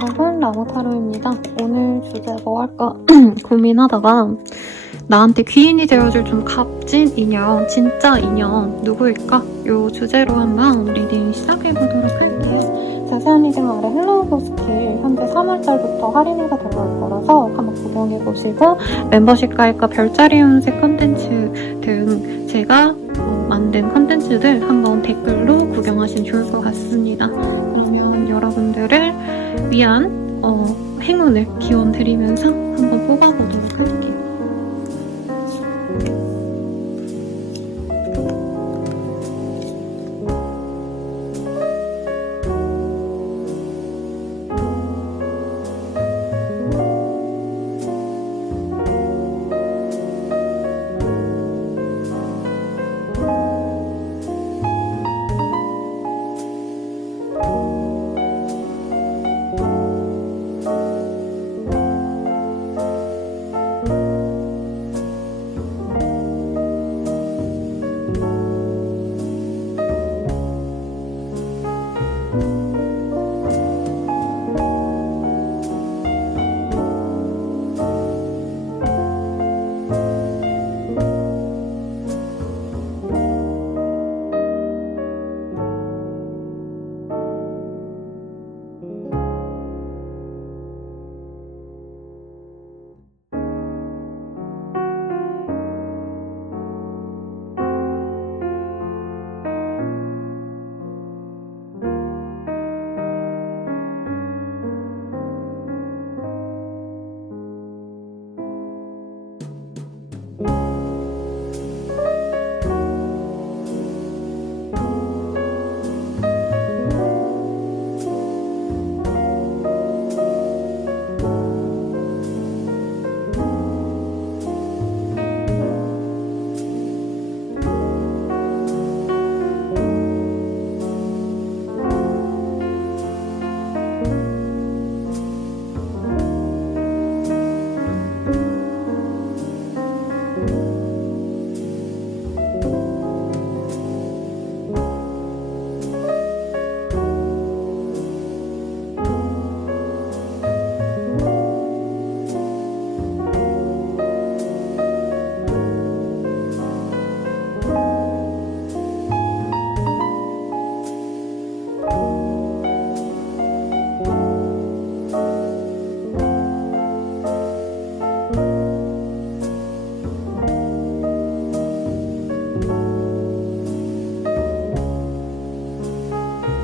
여러분, 라모타로입니다. 오늘 주제 뭐 할까 고민하다가 나한테 귀인이 되어줄 좀 값진 인연, 진짜 인연 누구일까? 요 주제로 한번 리딩 시작해보도록 할게요. 자세한 리딩 아래 헬로우버 스킬 현재 3월달부터 할인회가 들어올 거라서 한번 구경해보시고 멤버십 가입과 별자리 운세 컨텐츠 등 제가 만든 컨텐츠들 한번 댓글로 구경하시면 좋을 것 같습니다. 그러면 여러분들을 위한 행운을 기원 드리면서 한번 뽑아보도록 할게요.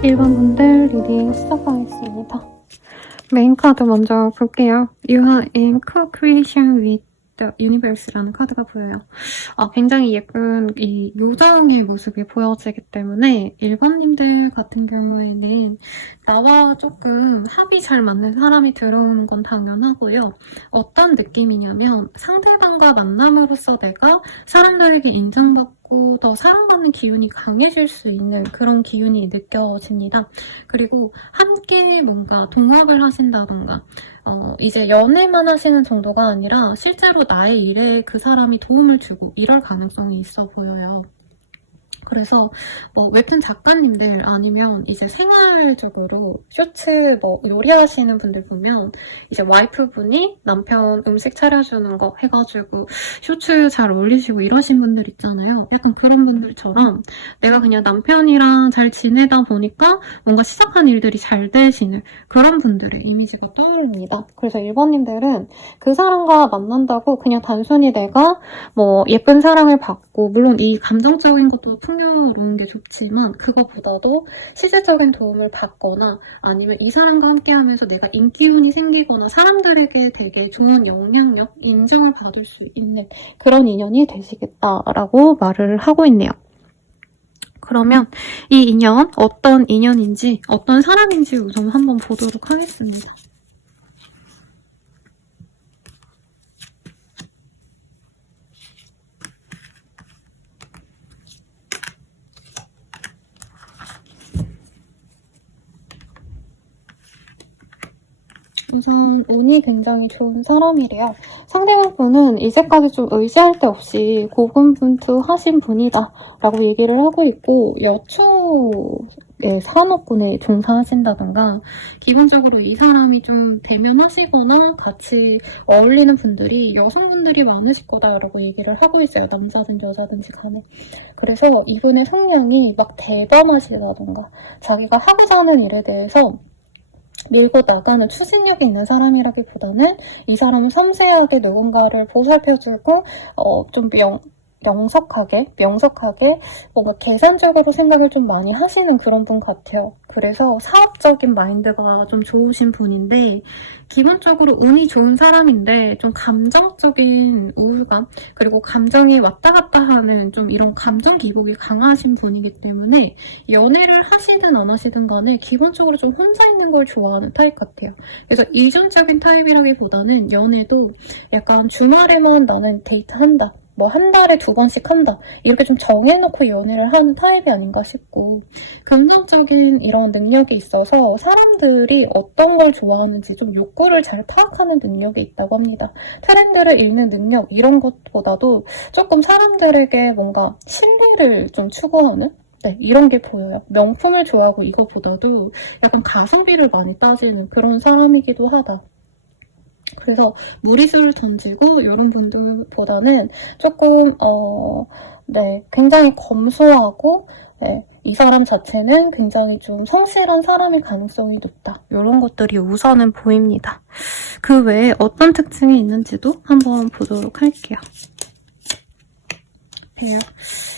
일반 분들 리딩 시작하겠습니다. 메인 카드 먼저 볼게요. You are in co-creation with the universe라는 카드가 보여요. 굉장히 예쁜 이 요정의 모습이 보여지기 때문에 일반님들 같은 경우에는 나와 조금 합이 잘 맞는 사람이 들어오는 건 당연하고요. 어떤 느낌이냐면 상대방과 만남으로써 내가 사람들에게 인정받고 더 사랑받는 기운이 강해질 수 있는 그런 기운이 느껴집니다. 그리고 함께 뭔가 동업을 하신다던가 이제 연애만 하시는 정도가 아니라 실제로 나의 일에 그 사람이 도움을 주고 이럴 가능성이 있어 보여요. 그래서 뭐 웹툰 작가님들 아니면 이제 생활적으로 쇼츠 뭐 요리하시는 분들 보면 이제 와이프분이 남편 음식 차려주는 거 해가지고 쇼츠 잘 올리시고 이러신 분들 있잖아요. 약간 그런 분들처럼 내가 그냥 남편이랑 잘 지내다 보니까 뭔가 시작한 일들이 잘 되시는 그런 분들의 이미지가 떠오릅니다. 그래서 1번님들은 그 사람과 만난다고 그냥 단순히 내가 뭐 예쁜 사랑을 받고 물론 이 감정적인 것도 풍요로운 게 좋지만 그거보다도 실질적인 도움을 받거나 아니면 이 사람과 함께하면서 내가 인기운이 생기거나 사람들에게 되게 좋은 영향력, 인정을 받을 수 있는 그런 인연이 되시겠다라고 말을 하고 있네요. 그러면 이 인연 어떤 인연인지 어떤 사람인지 우선 한번 보도록 하겠습니다. 우선 운이 굉장히 좋은 사람이래요. 상대방 분은 이제까지 좀 의지할 데 없이 고군분투하신 분이다 라고 얘기를 하고 있고 산업군에 종사하신다던가 기본적으로 이 사람이 좀 대면하시거나 같이 어울리는 분들이 여성분들이 많으실 거다라고 얘기를 하고 있어요. 남자든 여자든지 간에. 그래서 이분의 성향이 막 대담하시다던가 자기가 하고자 하는 일에 대해서 밀고 나가는 추진력이 있는 사람이라기보다는 이 사람은 섬세하게 누군가를 보살펴주고 좀 명석하게 뭔가 계산적으로 생각을 좀 많이 하시는 그런 분 같아요. 그래서 사업적인 마인드가 좀 좋으신 분인데 기본적으로 운이 좋은 사람인데 좀 감정적인 우울감 그리고 감정이 왔다 갔다 하는 좀 이런 감정 기복이 강하신 분이기 때문에 연애를 하시든 안 하시든 간에 기본적으로 좀 혼자 있는 걸 좋아하는 타입 같아요. 그래서 이중적인 타입이라기보다는 연애도 약간 주말에만 나는 데이트한다. 뭐 한 달에 2번씩 한다. 이렇게 좀 정해놓고 연애를 하는 타입이 아닌가 싶고 긍정적인 이런 능력이 있어서 사람들이 어떤 걸 좋아하는지 좀 욕구를 잘 파악하는 능력이 있다고 합니다. 트렌드를 읽는 능력 이런 것보다도 조금 사람들에게 뭔가 신뢰를 좀 추구하는 네, 이런 게 보여요. 명품을 좋아하고 이거보다도 약간 가성비를 많이 따지는 그런 사람이기도 하다. 그래서 무리수를 던지고 이런 분들보다는 조금 네, 굉장히 검소하고 네, 이 사람 자체는 굉장히 좀 성실한 사람일 가능성이 높다. 이런 것들이 우선은 보입니다. 그 외에 어떤 특징이 있는지도 한번 보도록 할게요. 네.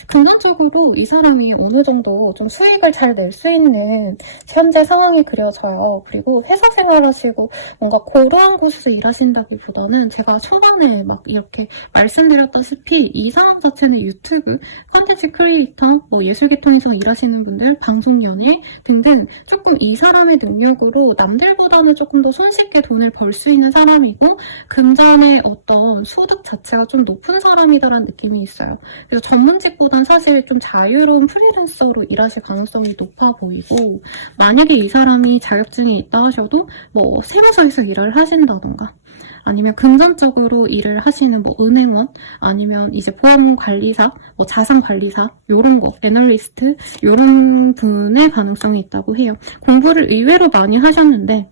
금전적으로 이 사람이 어느 정도 좀 수익을 잘 낼 수 있는 현재 상황이 그려져요. 그리고 회사 생활하시고 뭔가 고루한 곳에서 일하신다기보다는 제가 초반에 막 이렇게 말씀드렸다시피 이 상황 자체는 유튜브, 컨텐츠 크리에이터, 뭐 예술계통에서 일하시는 분들, 방송 연예 등등 조금 이 사람의 능력으로 남들보다는 조금 더 손쉽게 돈을 벌 수 있는 사람이고 금전의 어떤 소득 자체가 좀 높은 사람이다라는 느낌이 있어요. 그래서 전문직보단 사실 좀 자유로운 프리랜서로 일하실 가능성이 높아 보이고 만약에 이 사람이 자격증이 있다 하셔도 뭐 세무서에서 일을 하신다던가 아니면 금전적으로 일을 하시는 뭐 은행원 아니면 이제 보험관리사, 뭐 자산관리사 요런 거, 애널리스트 요런 분의 가능성이 있다고 해요. 공부를 의외로 많이 하셨는데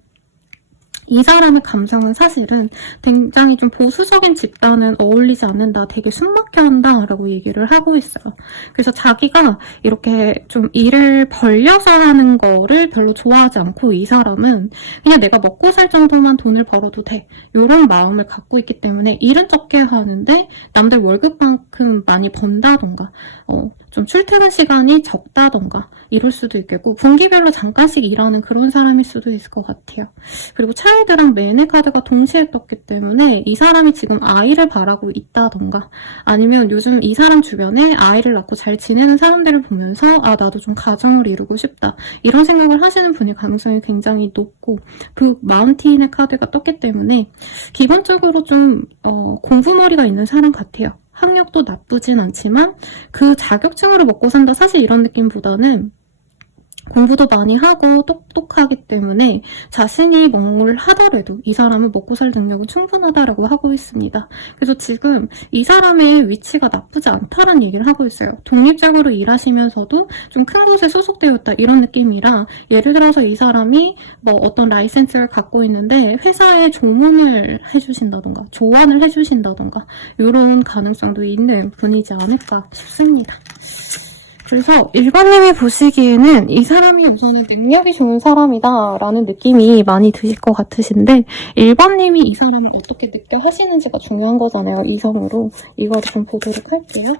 이 사람의 감성은 사실은 굉장히 좀 보수적인 집단은 어울리지 않는다, 되게 숨막혀 한다 라고 얘기를 하고 있어요. 그래서 자기가 이렇게 좀 일을 벌려서 하는 거를 별로 좋아하지 않고 이 사람은 그냥 내가 먹고 살 정도만 돈을 벌어도 돼 이런 마음을 갖고 있기 때문에 일은 적게 하는데 남들 월급만큼 많이 번다던가 좀 출퇴근 시간이 적다던가 이럴 수도 있겠고 분기별로 잠깐씩 일하는 그런 사람일 수도 있을 것 같아요. 그리고 차일드랑 매네 카드가 동시에 떴기 때문에 이 사람이 지금 아이를 바라고 있다던가 아니면 요즘 이 사람 주변에 아이를 낳고 잘 지내는 사람들을 보면서 아 나도 좀 가정을 이루고 싶다 이런 생각을 하시는 분의 가능성이 굉장히 높고 그 마운틴의 카드가 떴기 때문에 기본적으로 좀 공부머리가 있는 사람 같아요. 학력도 나쁘진 않지만 그 자격증으로 먹고 산다 사실 이런 느낌보다는 공부도 많이 하고 똑똑하기 때문에 자신이 뭘 하더라도 이 사람은 먹고 살 능력은 충분하다라고 하고 있습니다. 그래서 지금 이 사람의 위치가 나쁘지 않다라는 얘기를 하고 있어요. 독립적으로 일하시면서도 좀 큰 곳에 소속되어 있다 이런 느낌이라 예를 들어서 이 사람이 뭐 어떤 라이센스를 갖고 있는데 회사에 조문을 해주신다던가 조언을 해주신다던가 이런 가능성도 있는 분이지 않을까 싶습니다. 그래서 1번님이 보시기에는 이 사람이 우선은 능력이 좋은 사람이다 라는 느낌이 많이 드실 것 같으신데 1번님이 이 사람을 어떻게 느껴 하시는지가 중요한 거잖아요. 이성으로. 이거를 좀 보도록 할게요.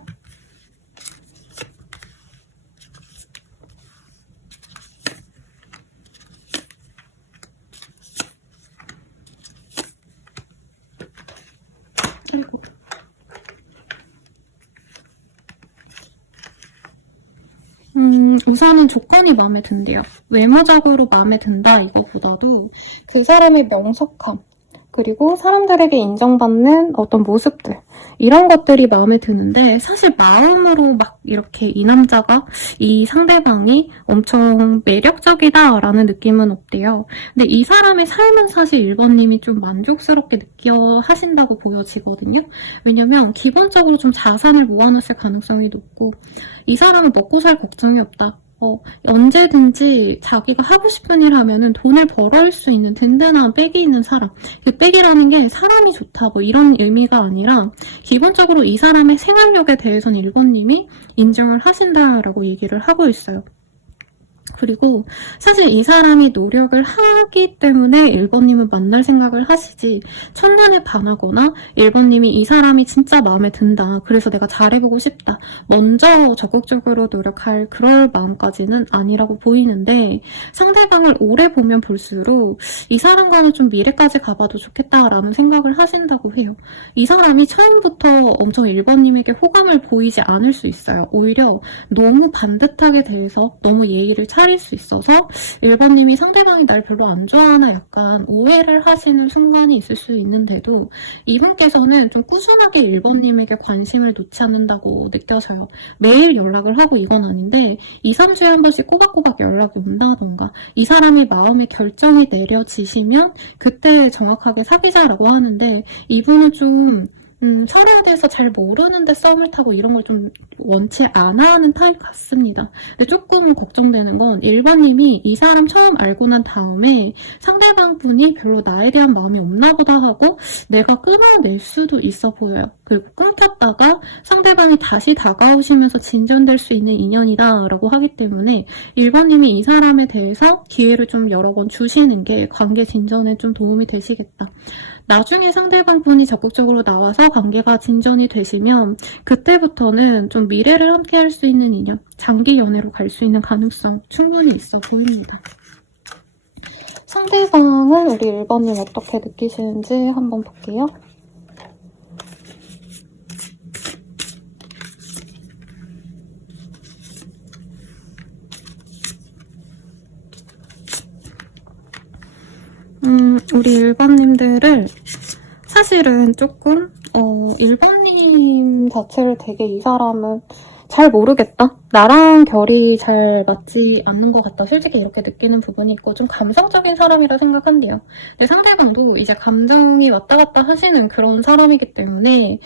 우선은 조건이 마음에 든대요. 외모적으로 마음에 든다 이거보다도 그 사람의 명석함 그리고 사람들에게 인정받는 어떤 모습들 이런 것들이 마음에 드는데 사실 마음으로 막 이렇게 이 남자가 이 상대방이 엄청 매력적이다라는 느낌은 없대요. 근데 이 사람의 삶은 사실 1번님이 좀 만족스럽게 느껴 하신다고 보여지거든요. 왜냐면 기본적으로 좀 자산을 모아놓으실 가능성이 높고 이 사람은 먹고 살 걱정이 없다. 언제든지 자기가 하고 싶은 일 하면은 돈을 벌어올 수 있는 든든한 백이 있는 사람. 그 백이라는 게 사람이 좋다 뭐 이런 의미가 아니라 기본적으로 이 사람의 생활력에 대해서는 1번님이 인정을 하신다라고 얘기를 하고 있어요. 그리고 사실 이 사람이 노력을 하기 때문에 1번님은 만날 생각을 하시지 첫눈에 반하거나 1번님이 이 사람이 진짜 마음에 든다. 그래서 내가 잘해보고 싶다. 먼저 적극적으로 노력할 그럴 마음까지는 아니라고 보이는데 상대방을 오래 보면 볼수록 이 사람과는 좀 미래까지 가봐도 좋겠다라는 생각을 하신다고 해요. 이 사람이 처음부터 엄청 1번님에게 호감을 보이지 않을 수 있어요. 오히려 너무 반듯하게 대해서 너무 예의를 차릴 수 있어서 1번님이 상대방이 날 별로 안 좋아하나 약간 오해를 하시는 순간이 있을 수 있는데도 이분께서는 좀 꾸준하게 1번님에게 관심을 놓지 않는다고 느껴져요. 매일 연락을 하고 이건 아닌데 2, 3주에 한 번씩 꼬박꼬박 연락이 온다던가 이 사람의 마음의 결정이 내려지시면 그때 정확하게 사귀자라고 하는데 이분은 좀 서로에 대해서 잘 모르는데 썸을 타고 이런 걸 좀 원치 않아 하는 타입 같습니다. 근데 조금 걱정되는 건 1번님이 이 사람 처음 알고 난 다음에 상대방 분이 별로 나에 대한 마음이 없나 보다 하고 내가 끊어낼 수도 있어 보여요. 그리고 끊겼다가 상대방이 다시 다가오시면서 진전될 수 있는 인연이다 라고 하기 때문에 1번님이 이 사람에 대해서 기회를 좀 여러 번 주시는 게 관계 진전에 좀 도움이 되시겠다. 나중에 상대방 분이 적극적으로 나와서 관계가 진전이 되시면 그때부터는 좀 미래를 함께 할 수 있는 인연, 장기 연애로 갈 수 있는 가능성 충분히 있어 보입니다. 상대방은 우리 1번님 어떻게 느끼시는지 한번 볼게요. 우리 1번님들을 사실은 조금 1번님 자체를 되게 이 사람은 잘 모르겠다. 나랑 결이 잘 맞지 않는 것 같다. 솔직히 이렇게 느끼는 부분이 있고 좀 감성적인 사람이라 생각한대요. 근데 상대방도 이제 감정이 왔다 갔다 하시는 그런 사람이기 때문에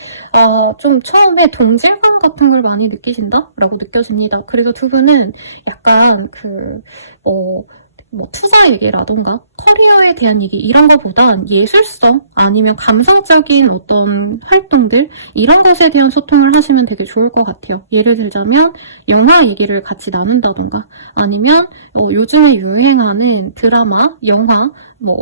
좀 처음에 동질감 같은 걸 많이 느끼신다라고 느껴집니다. 그래서 두 분은 약간 투자 얘기라던가 커리어에 대한 얘기 이런 거보단 예술성 아니면 감성적인 어떤 활동들 이런 것에 대한 소통을 하시면 되게 좋을 것 같아요. 예를 들자면 영화 얘기를 같이 나눈다던가 아니면 요즘에 유행하는 드라마, 영화,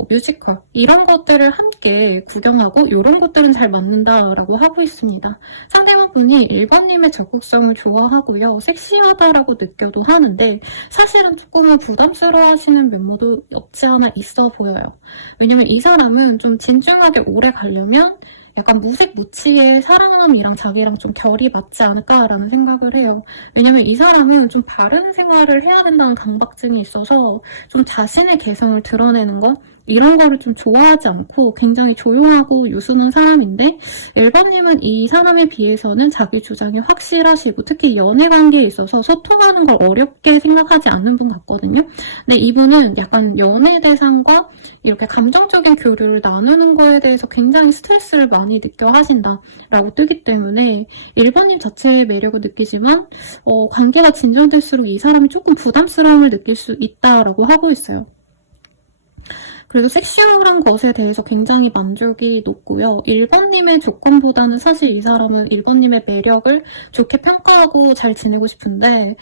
뮤지컬 이런 것들을 함께 구경하고 이런 것들은 잘 맞는다라고 하고 있습니다. 상대방 분이 1번님의 적극성을 좋아하고요. 섹시하다라고 느껴도 하는데 사실은 조금은 부담스러워하시는 면모도 없지 않아 있어 보여요. 왜냐면 이 사람은 좀 진중하게 오래 가려면 약간 무색무취의 사람이랑 자기랑 좀 결이 맞지 않을까라는 생각을 해요. 왜냐면 이 사람은 좀 바른 생활을 해야 된다는 강박증이 있어서 좀 자신의 개성을 드러내는 것 이런 거를 좀 좋아하지 않고 굉장히 조용하고 유순한 사람인데 1번님은 이 사람에 비해서는 자기 주장이 확실하시고 특히 연애 관계에 있어서 소통하는 걸 어렵게 생각하지 않는 분 같거든요. 근데 이분은 약간 연애 대상과 이렇게 감정적인 교류를 나누는 거에 대해서 굉장히 스트레스를 많이 느껴 하신다라고 뜨기 때문에 1번님 자체의 매력을 느끼지만 관계가 진전될수록 이 사람이 조금 부담스러움을 느낄 수 있다라고 하고 있어요. 그리고 섹슈얼한 것에 대해서 굉장히 만족이 높고요. 1번님의 조건보다는 사실 이 사람은 1번님의 매력을 좋게 평가하고 잘 지내고 싶은데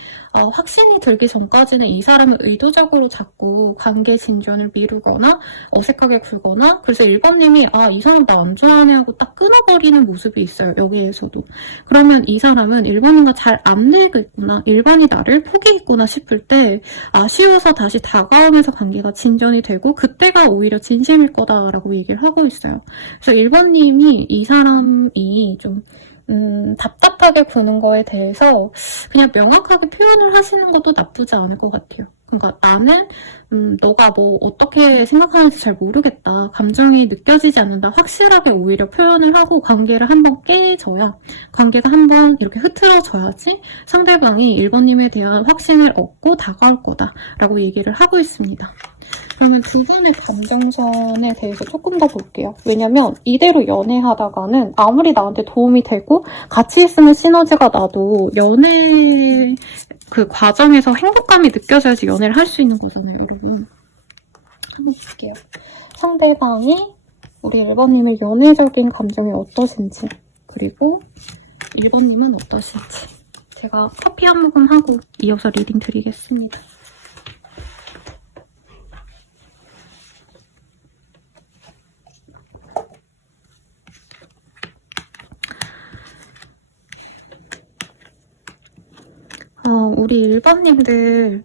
확신이 들기 전까지는 이 사람은 의도적으로 자꾸 관계 진전을 미루거나 어색하게 굴거나 그래서 1번님이 이 사람 나 안 좋아하네 하고 딱 끊어버리는 모습이 있어요. 여기에서도. 그러면 이 사람은 1번님과 잘 안 되겠구나 1번이 나를 포기했구나 싶을 때 아쉬워서 다시 다가오면서 관계가 진전이 되고 그때가 오히려 진심일 거다라고 얘기를 하고 있어요. 그래서 1번님이 이 사람이 좀 답답하게 구는 거에 대해서 그냥 명확하게 표현을 하시는 것도 나쁘지 않을 것 같아요. 그러니까 나는 너가 어떻게 생각하는지 잘 모르겠다. 감정이 느껴지지 않는다. 확실하게 오히려 표현을 하고 관계를 한번 깨져야 관계가 한번 이렇게 흐트러져야지 상대방이 1번님에 대한 확신을 얻고 다가올 거다라고 얘기를 하고 있습니다. 그러면 두 분의 감정선에 대해서 조금 더 볼게요. 왜냐면 이대로 연애하다가는 아무리 나한테 도움이 되고 같이 있으면 시너지가 나도 연애 그 과정에서 행복감이 느껴져야지 연애를 할 수 있는 거잖아요, 여러분. 한번 볼게요. 상대방이 우리 1번님의 연애적인 감정이 어떠신지, 그리고 1번님은 어떠신지. 제가 커피 한 모금 하고 이어서 리딩 드리겠습니다. 우리 1번님들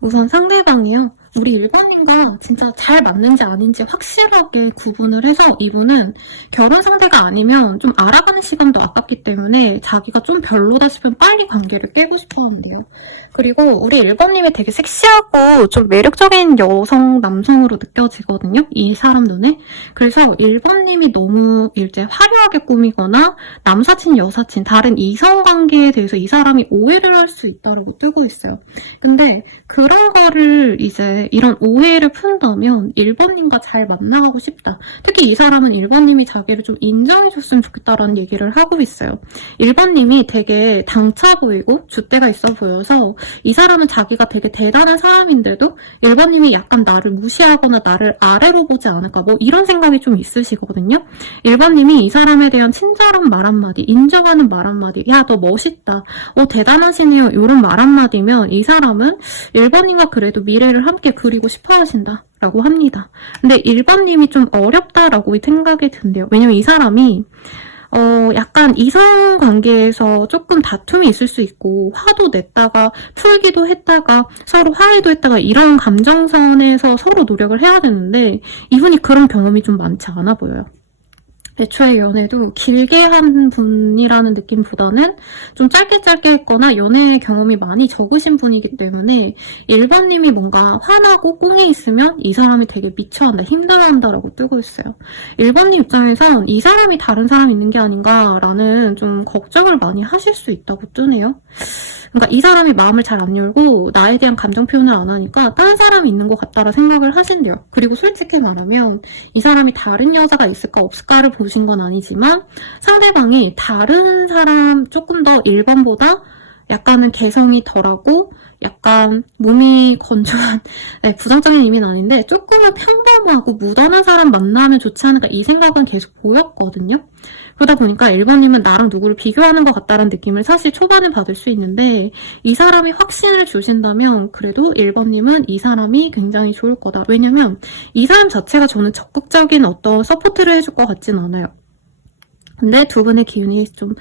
우선 상대방이요. 우리 1번님과 진짜 잘 맞는지 아닌지 확실하게 구분을 해서 이분은 결혼 상대가 아니면 좀 알아가는 시간도 아깝기 때문에 자기가 좀 별로다 싶으면 빨리 관계를 깨고 싶어 하는데요. 그리고 우리 1번님이 되게 섹시하고 좀 매력적인 여성, 남성으로 느껴지거든요. 이 사람 눈에. 그래서 1번님이 너무 이제 화려하게 꾸미거나 남사친, 여사친, 다른 이성 관계에 대해서 이 사람이 오해를 할 수 있다고 뜨고 있어요. 근데 그런 거를 이제 이런 오해를 푼다면 1번님과 잘 만나가고 싶다. 특히 이 사람은 1번님이 자기를 좀 인정해줬으면 좋겠다라는 얘기를 하고 있어요. 1번님이 되게 당차 보이고 줏대가 있어 보여서 이 사람은 자기가 되게 대단한 사람인데도 1번님이 약간 나를 무시하거나 나를 아래로 보지 않을까 뭐 이런 생각이 좀 있으시거든요. 1번님이 이 사람에 대한 친절한 말 한마디, 인정하는 말 한마디, 야 너 멋있다, 대단하시네요, 이런 말 한마디면 이 사람은 1번님과 그래도 미래를 함께 그리고 싶어 하신다 라고 합니다. 근데 1번님이 좀 어렵다라고 생각이 든대요. 왜냐면 이 사람이 약간 이성 관계에서 조금 다툼이 있을 수 있고 화도 냈다가 풀기도 했다가 서로 화해도 했다가 이런 감정선에서 서로 노력을 해야 되는데 이분이 그런 경험이 좀 많지 않아 보여요. 애초에 연애도 길게 한 분이라는 느낌보다는 좀 짧게 했거나 연애 경험이 많이 적으신 분이기 때문에 1번님이 뭔가 화나고 꽁에 있으면 이 사람이 되게 미쳐한다, 힘들어한다라고 뜨고 있어요. 1번님 입장에선 이 사람이 다른 사람 있는 게 아닌가라는 좀 걱정을 많이 하실 수 있다고 뜨네요. 그러니까 이 사람이 마음을 잘 안 열고 나에 대한 감정 표현을 안 하니까 다른 사람이 있는 것 같다라 생각을 하신대요. 그리고 솔직히 말하면 이 사람이 다른 여자가 있을까 없을까를 보신 건 아니지만 상대방이 다른 사람 조금 더 1번보다 약간은 개성이 덜하고 약간 몸이 건조한, 네, 부정적인 의미는 아닌데 조금은 평범하고 무던한 사람 만나면 좋지 않을까 이 생각은 계속 보였거든요. 그러다 보니까 1번님은 나랑 누구를 비교하는 것 같다는 느낌을 사실 초반에 받을 수 있는데 이 사람이 확신을 주신다면 그래도 1번님은 이 사람이 굉장히 좋을 거다. 왜냐면 이 사람 자체가 저는 적극적인 어떤 서포트를 해줄 것 같진 않아요. 근데 두 분의 기운이 좀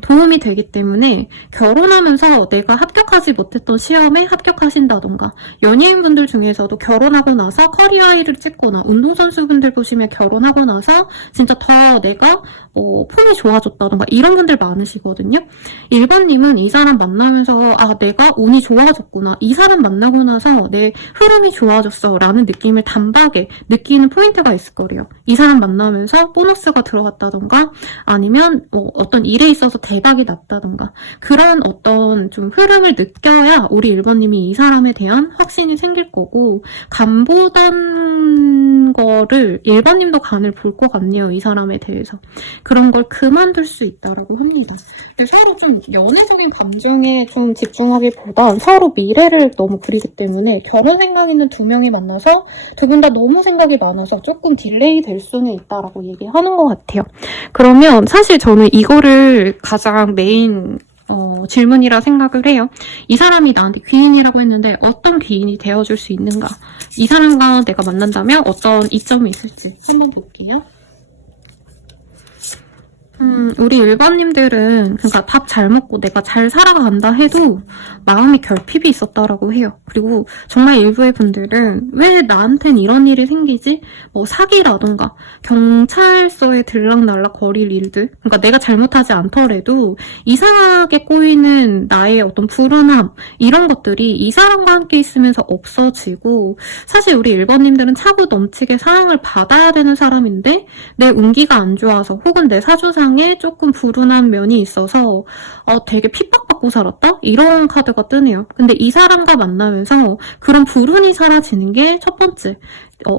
도움이 되기 때문에 결혼하면서 내가 합격하지 못했던 시험에 합격하신다던가 연예인분들 중에서도 결혼하고 나서 커리어 하이를 찍거나 운동선수분들 보시면 결혼하고 나서 진짜 더 내가 폼이 좋아졌다던가 이런 분들 많으시거든요. 1번님은 이 사람 만나면서 내가 운이 좋아졌구나, 이 사람 만나고 나서 내 흐름이 좋아졌어 라는 느낌을 단박에 느끼는 포인트가 있을 거래요. 이 사람 만나면서 보너스가 들어갔다던가 아니면 어떤 일에 있어서 대박이 났다던가 그런 어떤 좀 흐름을 느껴야 우리 1번님이 이 사람에 대한 확신이 생길 거고 간 보던 거를 1번님도 간을 볼 것 같네요. 이 사람에 대해서. 그런 걸 그만둘 수 있다라고 합니다. 서로 좀 연애적인 감정에 좀 집중하기보단 서로 미래를 너무 그리기 때문에 결혼 생각 있는 두 명이 만나서 두 분 다 너무 생각이 많아서 조금 딜레이 될 수는 있다라고 얘기하는 것 같아요. 그러면 사실 저는 이거를 가장 메인 질문이라 생각을 해요. 이 사람이 나한테 귀인이라고 했는데 어떤 귀인이 되어줄 수 있는가? 이 사람과 내가 만난다면 어떤 이점이 있을지 한번 볼게요. 우리 1번님들은 그러니까 밥 잘 먹고 내가 잘 살아간다 해도 마음이 결핍이 있었다라고 해요. 그리고 정말 일부의 분들은 왜 나한텐 이런 일이 생기지? 사기라던가 경찰서에 들락날락 거릴 일들, 그러니까 내가 잘못하지 않더라도 이상하게 꼬이는 나의 어떤 불운함 이런 것들이 이 사람과 함께 있으면서 없어지고 사실 우리 1번님들은 차고 넘치게 사랑을 받아야 되는 사람인데 내 운기가 안 좋아서 혹은 내 사주상에 조금 불운한 면이 있어서 되게 핍박받고 살았다? 이런 카드가 뜨네요. 근데 이 사람과 만나면서 그런 불운이 사라지는 게 첫 번째.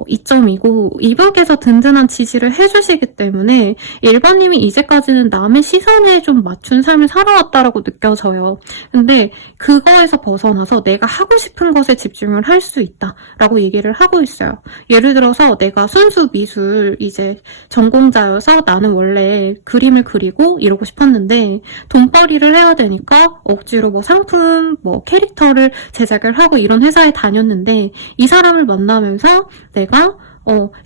이점이고 이분께서 든든한 지지를 해주시기 때문에 1번님이 이제까지는 남의 시선에 좀 맞춘 삶을 살아왔다라고 느껴져요. 근데 그거에서 벗어나서 내가 하고 싶은 것에 집중을 할 수 있다라고 얘기를 하고 있어요. 예를 들어서 내가 순수 미술 이제 전공자여서 나는 원래 그림을 그리고 이러고 싶었는데 돈벌이를 해야 되니까 억지로 뭐 상품, 뭐 캐릭터를 제작을 하고 이런 회사에 다녔는데 이 사람을 만나면서 내가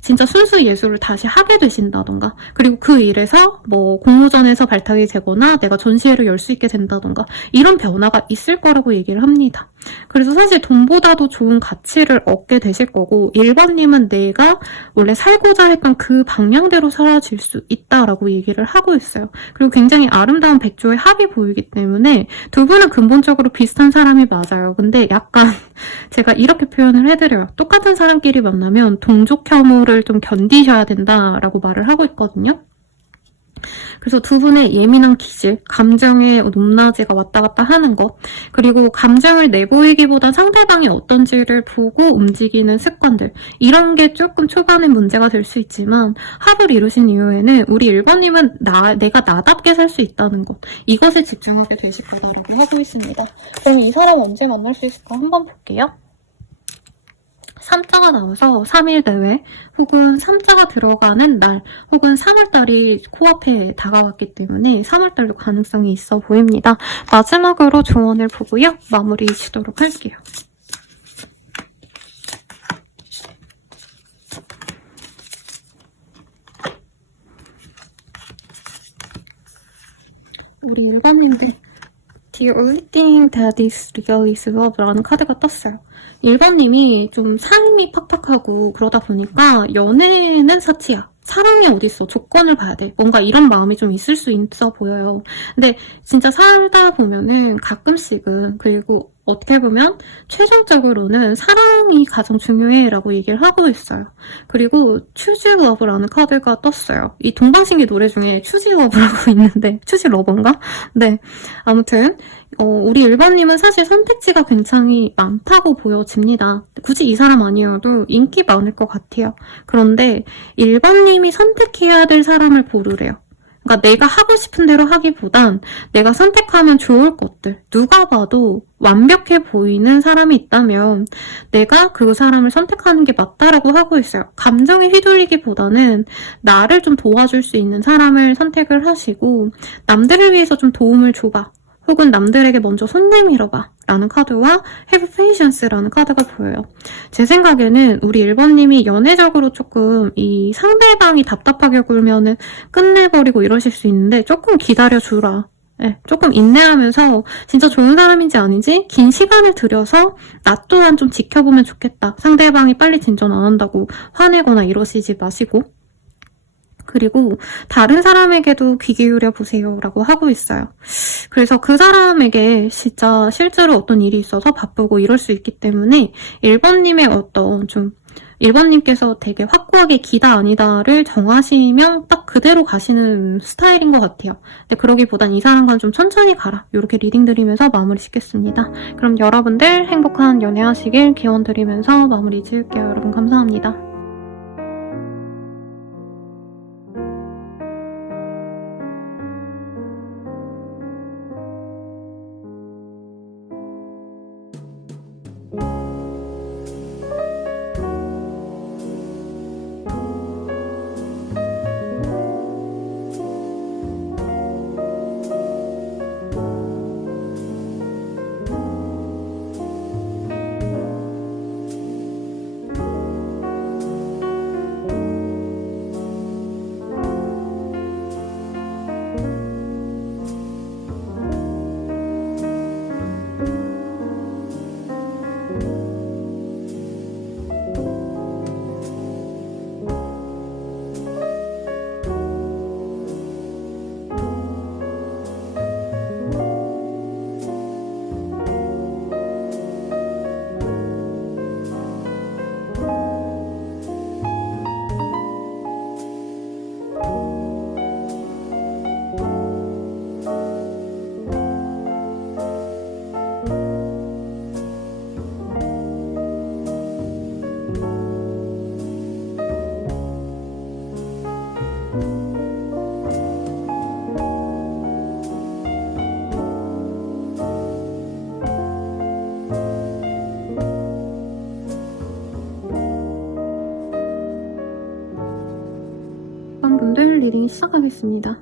진짜 순수 예술을 다시 하게 되신다던가 그리고 그 일에서 뭐 공모전에서 발탁이 되거나 내가 전시회를 열 수 있게 된다던가 이런 변화가 있을 거라고 얘기를 합니다. 그래서 사실 돈보다도 좋은 가치를 얻게 되실 거고 1번님은 내가 원래 살고자 했던 그 방향대로 사라질 수 있다라고 얘기를 하고 있어요. 그리고 굉장히 아름다운 백조의 합이 보이기 때문에 두 분은 근본적으로 비슷한 사람이 맞아요. 근데 약간 제가 이렇게 표현을 해드려요. 똑같은 사람끼리 만나면 동족 혐오를 좀 견디셔야 된다라고 말을 하고 있거든요. 그래서 두 분의 예민한 기질, 감정의 높낮이가 왔다 갔다 하는 것, 그리고 감정을 내보이기보다 상대방이 어떤지를 보고 움직이는 습관들, 이런 게 조금 초반에 문제가 될 수 있지만 합을 이루신 이후에는 우리 1번님은 내가 나답게 살 수 있다는 것, 이것에 집중하게 되실 거다라고 하고 있습니다. 그럼 이 사람 언제 만날 수 있을까 한번 볼게요. 3자가 나와서 3일 내외 혹은 3자가 들어가는 날 혹은 3월달이 코앞에 다가왔기 때문에 3월달도 가능성이 있어 보입니다. 마지막으로 조언을 보고요. 마무리 지도록 할게요. 우리 1번님들 The only thing that is real is love라는 카드가 떴어요. 1번님이 좀 삶이 팍팍하고 그러다 보니까 연애는 사치야. 사랑이 어딨어. 조건을 봐야 돼. 뭔가 이런 마음이 좀 있을 수 있어 보여요. 근데 진짜 살다 보면은 가끔씩은 그리고 어떻게 보면 최종적으로는 사랑이 가장 중요해라고 얘기를 하고 있어요. 그리고 Choose Love라는 카드가 떴어요. 이 동방신기 노래 중에 Choose Love라고 있는데 Choose Love인가? 네. 아무튼 우리 1번님은 사실 선택지가 굉장히 많다고 보여집니다. 굳이 이 사람 아니어도 인기 많을 것 같아요. 그런데 1번님이 선택해야 될 사람을 고르래요. 그러니까 내가 하고 싶은 대로 하기보단 내가 선택하면 좋을 것들, 누가 봐도 완벽해 보이는 사람이 있다면 내가 그 사람을 선택하는 게 맞다라고 하고 있어요. 감정에 휘둘리기보다는 나를 좀 도와줄 수 있는 사람을 선택을 하시고 남들을 위해서 좀 도움을 줘봐. 혹은 남들에게 먼저 손 내밀어봐 라는 카드와 Have Patience라는 카드가 보여요. 제 생각에는 우리 1번님이 연애적으로 조금 이 상대방이 답답하게 굴면은 끝내버리고 이러실 수 있는데 조금 기다려주라. 네, 조금 인내하면서 진짜 좋은 사람인지 아닌지 긴 시간을 들여서 나 또한 좀 지켜보면 좋겠다. 상대방이 빨리 진전 안 한다고 화내거나 이러시지 마시고 그리고 다른 사람에게도 귀 기울여 보세요 라고 하고 있어요. 그래서 그 사람에게 진짜 실제로 어떤 일이 있어서 바쁘고 이럴 수 있기 때문에 1번님의 어떤 좀 1번님께서 되게 확고하게 기다 아니다를 정하시면 딱 그대로 가시는 스타일인 것 같아요. 근데 그러기보단 이 사람과는 좀 천천히 가라. 이렇게 리딩 드리면서 마무리 짓겠습니다. 그럼 여러분들 행복한 연애하시길 기원 드리면서 마무리 지을게요. 여러분 감사합니다. 시작하겠습니다.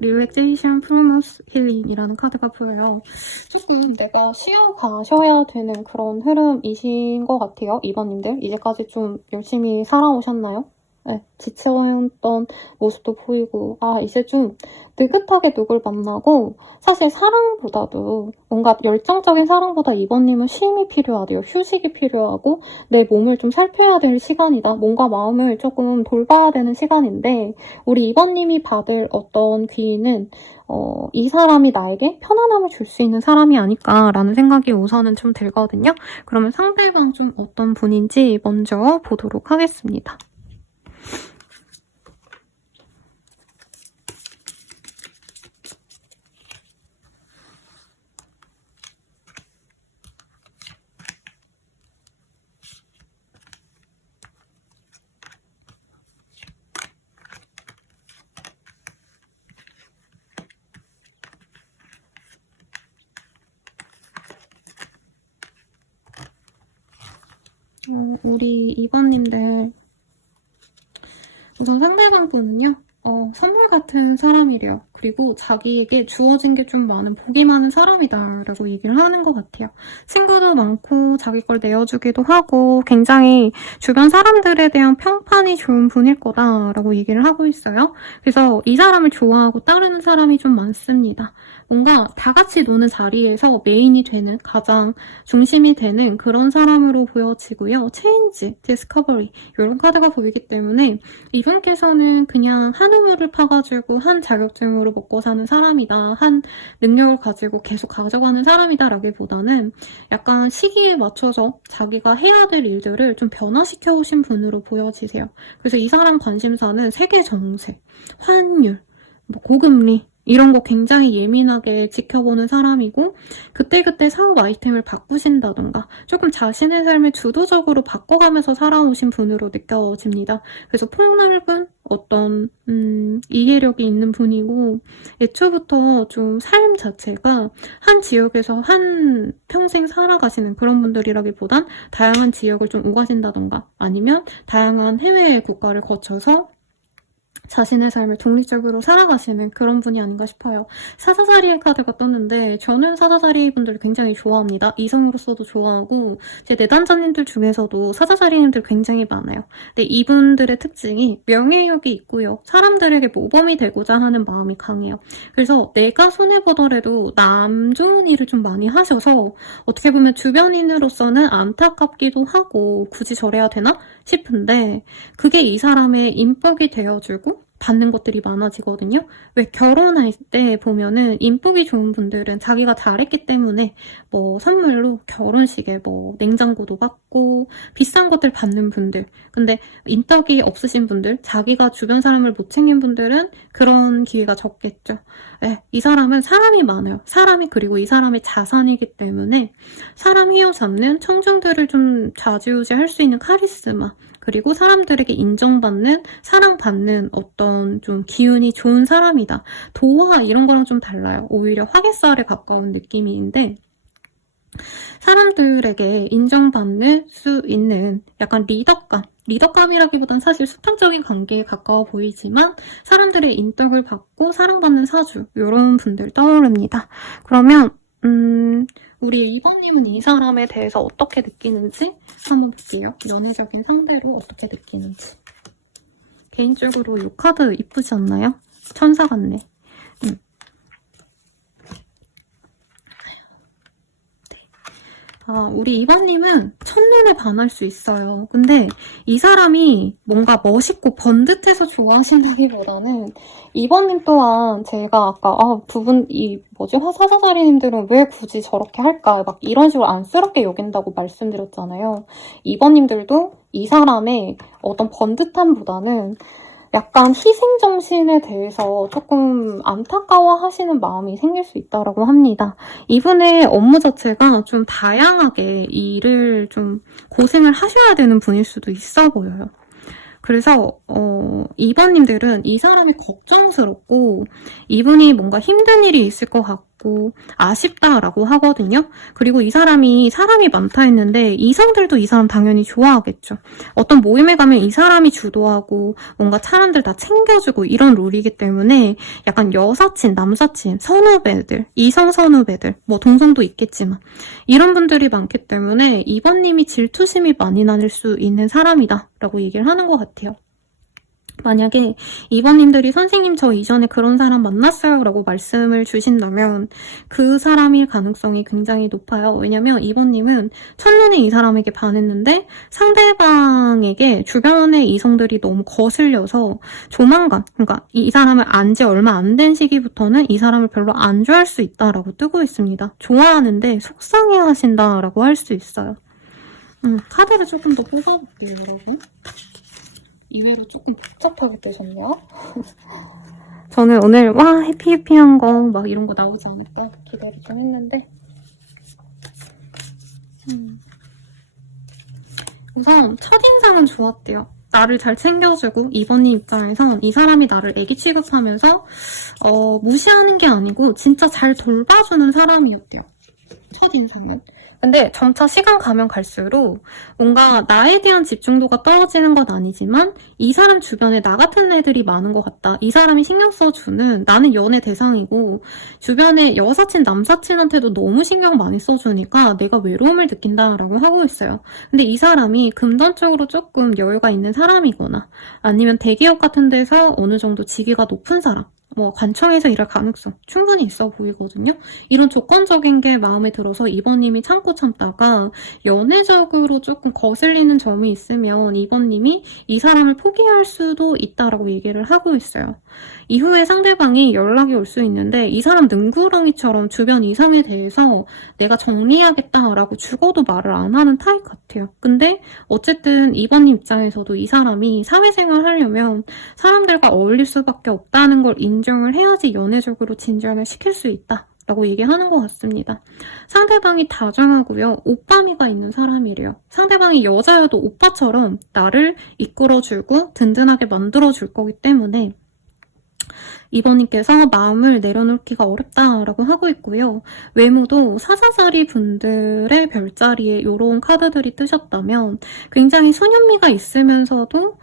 Relaxation promotes healing이라는 카드가 보여요. 조금 내가 쉬어가셔야 되는 그런 흐름이신 것 같아요. 2번님들. 이제까지 좀 열심히 살아오셨나요? 네, 지쳐있던 모습도 보이고, 이제 좀 느긋하게 누굴 만나고, 사실 사랑보다도 뭔가 열정적인 사랑보다 2번님은 쉼이 필요하대요. 휴식이 필요하고, 내 몸을 좀 살펴야 될 시간이다. 뭔가 마음을 조금 돌봐야 되는 시간인데, 우리 2번님이 받을 어떤 기회는 이 사람이 나에게 편안함을 줄 수 있는 사람이 아닐까라는 생각이 우선은 좀 들거든요. 그러면 상대방 좀 어떤 분인지 먼저 보도록 하겠습니다. 우리 2번님들 우선 상대방 분은요 선물 같은 사람이래요. 그리고 자기에게 주어진 게 좀 많은 복이 많은 사람이다 라고 얘기를 하는 것 같아요. 친구도 많고 자기 걸 내어주기도 하고 굉장히 주변 사람들에 대한 평판이 좋은 분일 거다 라고 얘기를 하고 있어요. 그래서 이 사람을 좋아하고 따르는 사람이 좀 많습니다. 뭔가 다 같이 노는 자리에서 메인이 되는, 가장 중심이 되는 그런 사람으로 보여지고요. 체인지, 디스커버리 이런 카드가 보이기 때문에 이분께서는 그냥 한 우물을 파가지고 한 자격증으로 먹고 사는 사람이다, 한 능력을 가지고 계속 가져가는 사람이다 라기보다는 약간 시기에 맞춰서 자기가 해야 될 일들을 좀 변화시켜 오신 분으로 보여지세요. 그래서 이 사람 관심사는 세계 정세, 환율, 고금리 이런 거 굉장히 예민하게 지켜보는 사람이고, 그때그때 사업 아이템을 바꾸신다던가 조금 자신의 삶을 주도적으로 바꿔가면서 살아오신 분으로 느껴집니다. 그래서 폭넓은 어떤 이해력이 있는 분이고, 애초부터 좀 삶 자체가 한 지역에서 한 평생 살아가시는 그런 분들이라기보단 다양한 지역을 좀 오가신다던가 아니면 다양한 해외 국가를 거쳐서 자신의 삶을 독립적으로 살아가시는 그런 분이 아닌가 싶어요. 사사사리의 카드가 떴는데 저는 사사사리 분들을 굉장히 좋아합니다. 이성으로서도 좋아하고 제 내단자님들 중에서도 사사사리님들 굉장히 많아요. 근데 이분들의 특징이 명예욕이 있고요. 사람들에게 모범이 되고자 하는 마음이 강해요. 그래서 내가 손해보더라도 남 좋은 일을 좀 많이 하셔서 어떻게 보면 주변인으로서는 안타깝기도 하고 굳이 저래야 되나 싶은데, 그게 이 사람의 인복이 되어주고 받는 것들이 많아지거든요. 왜 결혼할 때 보면은 인복이 좋은 분들은 자기가 잘했기 때문에 뭐 선물로 결혼식에 뭐 냉장고도 받고 비싼 것들 받는 분들, 근데 인덕이 없으신 분들, 자기가 주변 사람을 못 챙긴 분들은 그런 기회가 적겠죠. 네, 이 사람은 사람이 많아요. 사람이, 그리고 이 사람의 자산이기 때문에 사람 휘어잡는 청중들을 좀 좌지우지할 수 있는 카리스마, 그리고 사람들에게 인정받는, 사랑받는 어떤 좀 기운이 좋은 사람이다. 도화 이런 거랑 좀 달라요. 오히려 화개살에 가까운 느낌인데, 사람들에게 인정받을 수 있는 약간 리더감이라기보단 사실 수평적인 관계에 가까워 보이지만 사람들의 인덕을 받고 사랑받는 사주, 이런 분들 떠오릅니다. 그러면 우리 2번님은 이 사람에 대해서 어떻게 느끼는지 한번 볼게요. 연애적인 상대로 어떻게 느끼는지. 개인적으로 이 카드 이쁘지 않나요? 천사 같네. 우리 2번님은 첫눈에 반할 수 있어요. 근데 이 사람이 뭔가 멋있고 번듯해서 좋아하신다기보다는 2번님 또한 제가 아까 두 분 사사자리님들은 왜 굳이 저렇게 할까 막 이런 식으로 안쓰럽게 여긴다고 말씀드렸잖아요. 2번님들도 이 사람의 어떤 번듯함보다는 약간 희생정신에 대해서 조금 안타까워 하시는 마음이 생길 수 있다고 합니다. 이분의 업무 자체가 좀 다양하게 일을 좀 고생을 하셔야 되는 분일 수도 있어 보여요. 그래서 2번님들은 이 사람이 걱정스럽고 이분이 뭔가 힘든 일이 있을 것 같고 뭐 아쉽다라고 하거든요. 그리고 이 사람이 많다 했는데 이성들도 이 사람 당연히 좋아하겠죠. 어떤 모임에 가면 이 사람이 주도하고 뭔가 사람들 다 챙겨주고 이런 룰이기 때문에 약간 여사친, 남사친, 선후배들, 이성 선후배들, 뭐 동성도 있겠지만 이런 분들이 많기 때문에 이번님이 질투심이 많이 나실 수 있는 사람이다 라고 얘기를 하는 것 같아요. 만약에 이번님들이 선생님 저 이전에 그런 사람 만났어요 라고 말씀을 주신다면 그 사람일 가능성이 굉장히 높아요. 왜냐면 이번님은 첫눈에 이 사람에게 반했는데 상대방에게 주변의 이성들이 너무 거슬려서 조만간, 그러니까 이 사람을 안 지 얼마 안 된 시기부터는 이 사람을 별로 안 좋아할 수 있다라고 뜨고 있습니다. 좋아하는데 속상해 하신다라고 할 수 있어요. 카드를 조금 더 뽑아볼게요, 여러분. 이외로 조금 복잡하게 되셨네요. 저는 오늘 와 해피해피한 거 막 이런 거 나오지 않을까 기대를 좀 했는데 우선 첫인상은 좋았대요. 나를 잘 챙겨주고 이번님 입장에선 이 사람이 나를 애기 취급하면서 무시하는 게 아니고 진짜 잘 돌봐주는 사람이었대요. 첫인상은. 근데 점차 시간 가면 갈수록 뭔가 나에 대한 집중도가 떨어지는 건 아니지만 이 사람 주변에 나 같은 애들이 많은 것 같다. 이 사람이 신경 써주는 나는 연애 대상이고 주변에 여사친, 남사친한테도 너무 신경 많이 써주니까 내가 외로움을 느낀다라고 하고 있어요. 근데 이 사람이 금전적으로 조금 여유가 있는 사람이거나 아니면 대기업 같은 데서 어느 정도 직위가 높은 사람 뭐 관청에서 일할 가능성 충분히 있어 보이거든요. 이런 조건적인 게 마음에 들어서 이번님이 참고 참다가 연애적으로 조금 거슬리는 점이 있으면 이번님이 이 사람을 포기할 수도 있다라고 얘기를 하고 있어요. 이후에 상대방이 연락이 올 수 있는데 이 사람 능구렁이처럼 주변 이성에 대해서 내가 정리하겠다라고 죽어도 말을 안 하는 타입 같아요. 근데 어쨌든 이번님 입장에서도 이 사람이 사회생활 하려면 사람들과 어울릴 수밖에 없다는 걸 인정을 해야지 연애적으로 진전을 시킬 수 있다. 라고 얘기하는 것 같습니다. 상대방이 다정하고요. 오빠미가 있는 사람이래요. 상대방이 여자여도 오빠처럼 나를 이끌어주고 든든하게 만들어줄 거기 때문에 이번님께서 마음을 내려놓기가 어렵다라고 하고 있고요. 외모도 사사사리 분들의 별자리에 이런 카드들이 뜨셨다면 굉장히 소년미가 있으면서도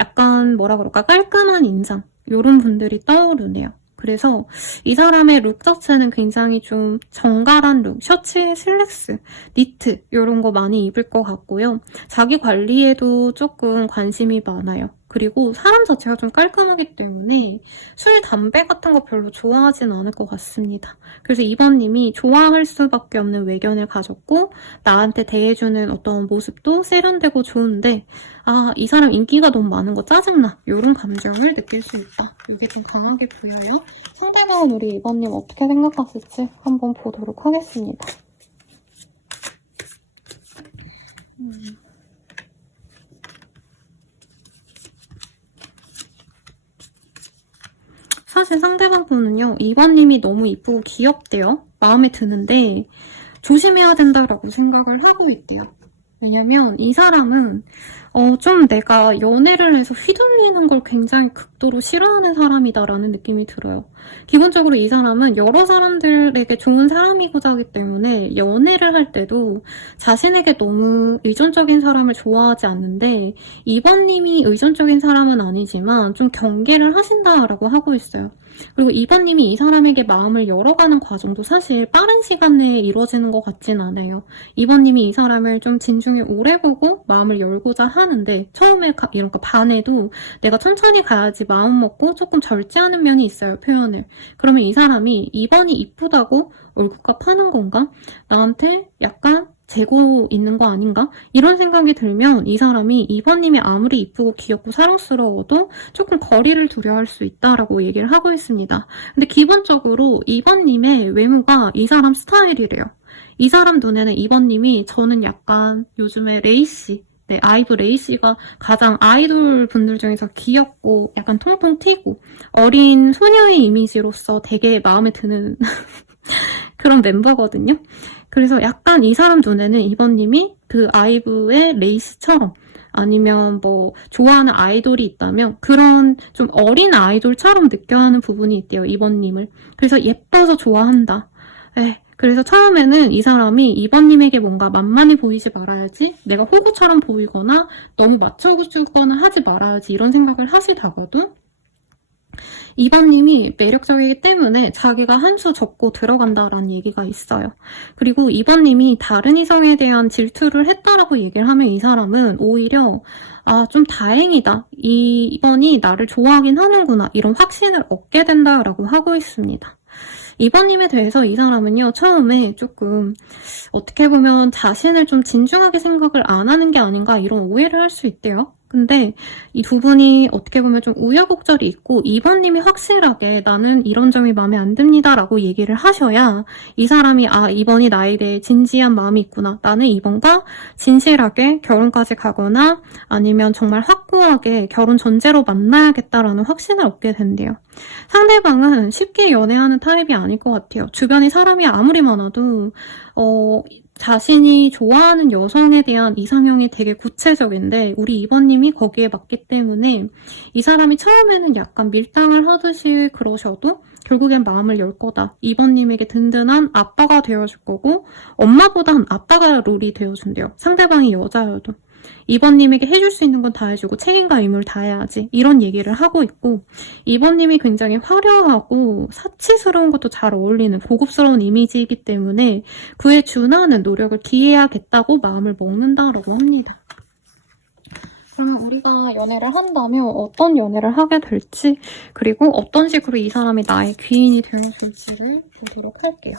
약간 뭐라 그럴까 깔끔한 인상 이런 분들이 떠오르네요. 그래서 이 사람의 룩 자체는 굉장히 좀 정갈한 룩, 셔츠에 슬랙스, 니트 이런 거 많이 입을 것 같고요. 자기 관리에도 조금 관심이 많아요. 그리고 사람 자체가 좀 깔끔하기 때문에 술, 담배 같은 거 별로 좋아하진 않을 것 같습니다. 그래서 이번님이 좋아할 수밖에 없는 외견을 가졌고 나한테 대해주는 어떤 모습도 세련되고 좋은데 이 사람 인기가 너무 많은 거 짜증나. 이런 감정을 느낄 수 있다. 이게 좀 강하게 보여요. 상대방은 우리 이번님 어떻게 생각하실지 한번 보도록 하겠습니다. 사실 상대방 분은요. 이번님이 너무 이쁘고 귀엽대요. 마음에 드는데 조심해야 된다라고 생각을 하고 있대요. 왜냐면 이 사람은 좀 내가 연애를 해서 휘둘리는 걸 굉장히 극도로 싫어하는 사람이다라는 느낌이 들어요. 기본적으로 이 사람은 여러 사람들에게 좋은 사람이고자 하기 때문에 연애를 할 때도 자신에게 너무 의존적인 사람을 좋아하지 않는데 이번님이 의존적인 사람은 아니지만 좀 경계를 하신다라고 하고 있어요. 그리고 이번님이 이 사람에게 마음을 열어가는 과정도 사실 빠른 시간 내에 이루어지는 것 같진 않아요. 이번님이 이 사람을 좀 진중에 오래 보고 마음을 열고자 하는데 처음에 이런 거 반해도 내가 천천히 가야지 마음 먹고 조금 절제하는 면이 있어요, 표현을. 그러면 이 사람이 이번이 이쁘다고 얼굴값 하는 건가? 나한테 약간 재고 있는 거 아닌가? 이런 생각이 들면 이 사람이 이번님이 아무리 이쁘고 귀엽고 사랑스러워도 조금 거리를 두려 할 수 있다라고 얘기를 하고 있습니다. 근데 기본적으로 이번님의 외모가 이 사람 스타일이래요. 이 사람 눈에는 이번님이 저는 약간 요즘에 레이시, 아이브 레이시가 가장 아이돌 분들 중에서 귀엽고 약간 통통 튀고 어린 소녀의 이미지로서 되게 마음에 드는 그런 멤버거든요. 그래서 약간 이 사람 눈에는 이번님이 그 아이브의 레이스처럼 아니면 뭐 좋아하는 아이돌이 있다면 그런 좀 어린 아이돌처럼 느껴야 하는 부분이 있대요, 이번님을. 그래서 예뻐서 좋아한다. 그래서 처음에는 이 사람이 이번님에게 뭔가 만만해 보이지 말아야지, 내가 호구처럼 보이거나 너무 맞춰주거나 하지 말아야지 이런 생각을 하시다가도 2번님이 매력적이기 때문에 자기가 한 수 접고 들어간다라는 얘기가 있어요. 그리고 2번님이 다른 이성에 대한 질투를 했다라고 얘기를 하면 이 사람은 오히려 좀 다행이다. 2번이 나를 좋아하긴 하는구나. 이런 확신을 얻게 된다라고 하고 있습니다. 2번님에 대해서 이 사람은요, 처음에 조금 어떻게 보면 자신을 좀 진중하게 생각을 안 하는 게 아닌가 이런 오해를 할 수 있대요. 근데 이 두 분이 어떻게 보면 좀 우여곡절이 있고 2번님이 확실하게 나는 이런 점이 마음에 안 듭니다 라고 얘기를 하셔야 이 사람이 2번이 나에 대해 진지한 마음이 있구나. 나는 2번과 진실하게 결혼까지 가거나 아니면 정말 확고하게 결혼 전제로 만나야겠다라는 확신을 얻게 된대요. 상대방은 쉽게 연애하는 타입이 아닐 것 같아요. 주변에 사람이 아무리 많아도 자신이 좋아하는 여성에 대한 이상형이 되게 구체적인데 우리 이번님이 거기에 맞기 때문에 이 사람이 처음에는 약간 밀당을 하듯이 그러셔도 결국엔 마음을 열 거다. 이번님에게 든든한 아빠가 되어줄 거고 엄마보단 아빠가 롤이 되어준대요. 상대방이 여자여도. 이번님에게 해줄 수 있는 건 다 해주고 책임과 의무를 다해야지 이런 얘기를 하고 있고, 이번님이 굉장히 화려하고 사치스러운 것도 잘 어울리는 고급스러운 이미지이기 때문에 그에 준하는 노력을 기해야겠다고 마음을 먹는다라고 합니다. 그러면 우리가 연애를 한다면 어떤 연애를 하게 될지, 그리고 어떤 식으로 이 사람이 나의 귀인이 되어줄지를 보도록 할게요.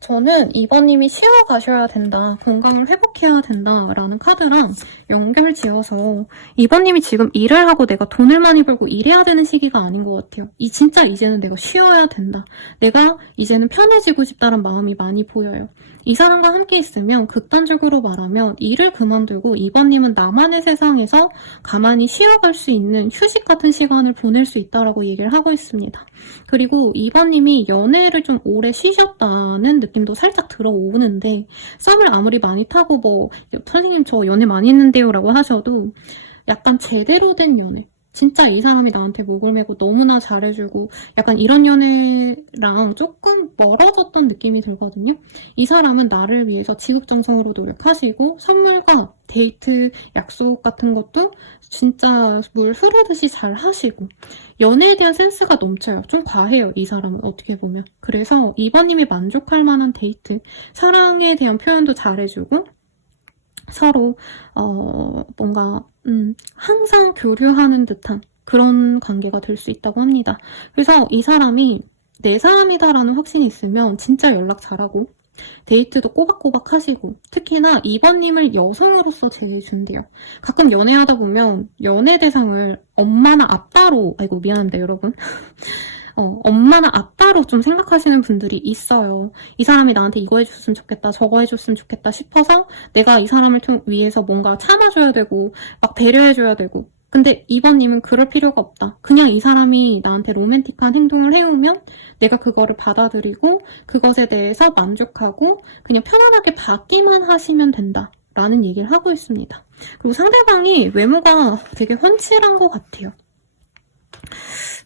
저는 2번님이 쉬어 가셔야 된다, 건강을 회복해야 된다라는 카드랑 연결 지어서 2번님이 지금 일을 하고 내가 돈을 많이 벌고 일해야 되는 시기가 아닌 것 같아요. 진짜 이제는 내가 쉬어야 된다. 내가 이제는 편해지고 싶다는 마음이 많이 보여요. 이 사람과 함께 있으면 극단적으로 말하면 일을 그만두고 2번님은 나만의 세상에서 가만히 쉬어갈 수 있는 휴식 같은 시간을 보낼 수 있다라고 얘기를 하고 있습니다. 그리고 2번님이 연애를 좀 오래 쉬셨다는 느낌도 살짝 들어오는데, 썸을 아무리 많이 타고 선생님 저 연애 많이 했는데요 라고 하셔도 약간 제대로 된 연애, 진짜 이 사람이 나한테 목을 메고 너무나 잘해주고 약간 이런 연애랑 조금 멀어졌던 느낌이 들거든요. 이 사람은 나를 위해서 지극정성으로 노력하시고 선물과 데이트 약속 같은 것도 진짜 물 흐르듯이 잘 하시고 연애에 대한 센스가 넘쳐요. 좀 과해요, 이 사람은 어떻게 보면. 그래서 2번님이 만족할 만한 데이트, 사랑에 대한 표현도 잘해주고 서로 뭔가 항상 교류하는 듯한 그런 관계가 될 수 있다고 합니다. 그래서 이 사람이 내 사람이다라는 확신이 있으면 진짜 연락 잘하고 데이트도 꼬박꼬박 하시고, 특히나 2번님을 여성으로서 제해준대요. 가끔 연애하다 보면 연애 대상을 엄마나 아빠로, 아이고 미안합니다 여러분, 엄마나 아빠로 좀 생각하시는 분들이 있어요. 이 사람이 나한테 이거 해줬으면 좋겠다, 저거 해줬으면 좋겠다 싶어서 내가 이 사람을 위해서 뭔가 참아줘야 되고 막 배려해줘야 되고, 근데 2번님은 그럴 필요가 없다. 그냥 이 사람이 나한테 로맨틱한 행동을 해오면 내가 그거를 받아들이고 그것에 대해서 만족하고 그냥 편안하게 받기만 하시면 된다 라는 얘기를 하고 있습니다. 그리고 상대방이 외모가 되게 훤칠한 것 같아요.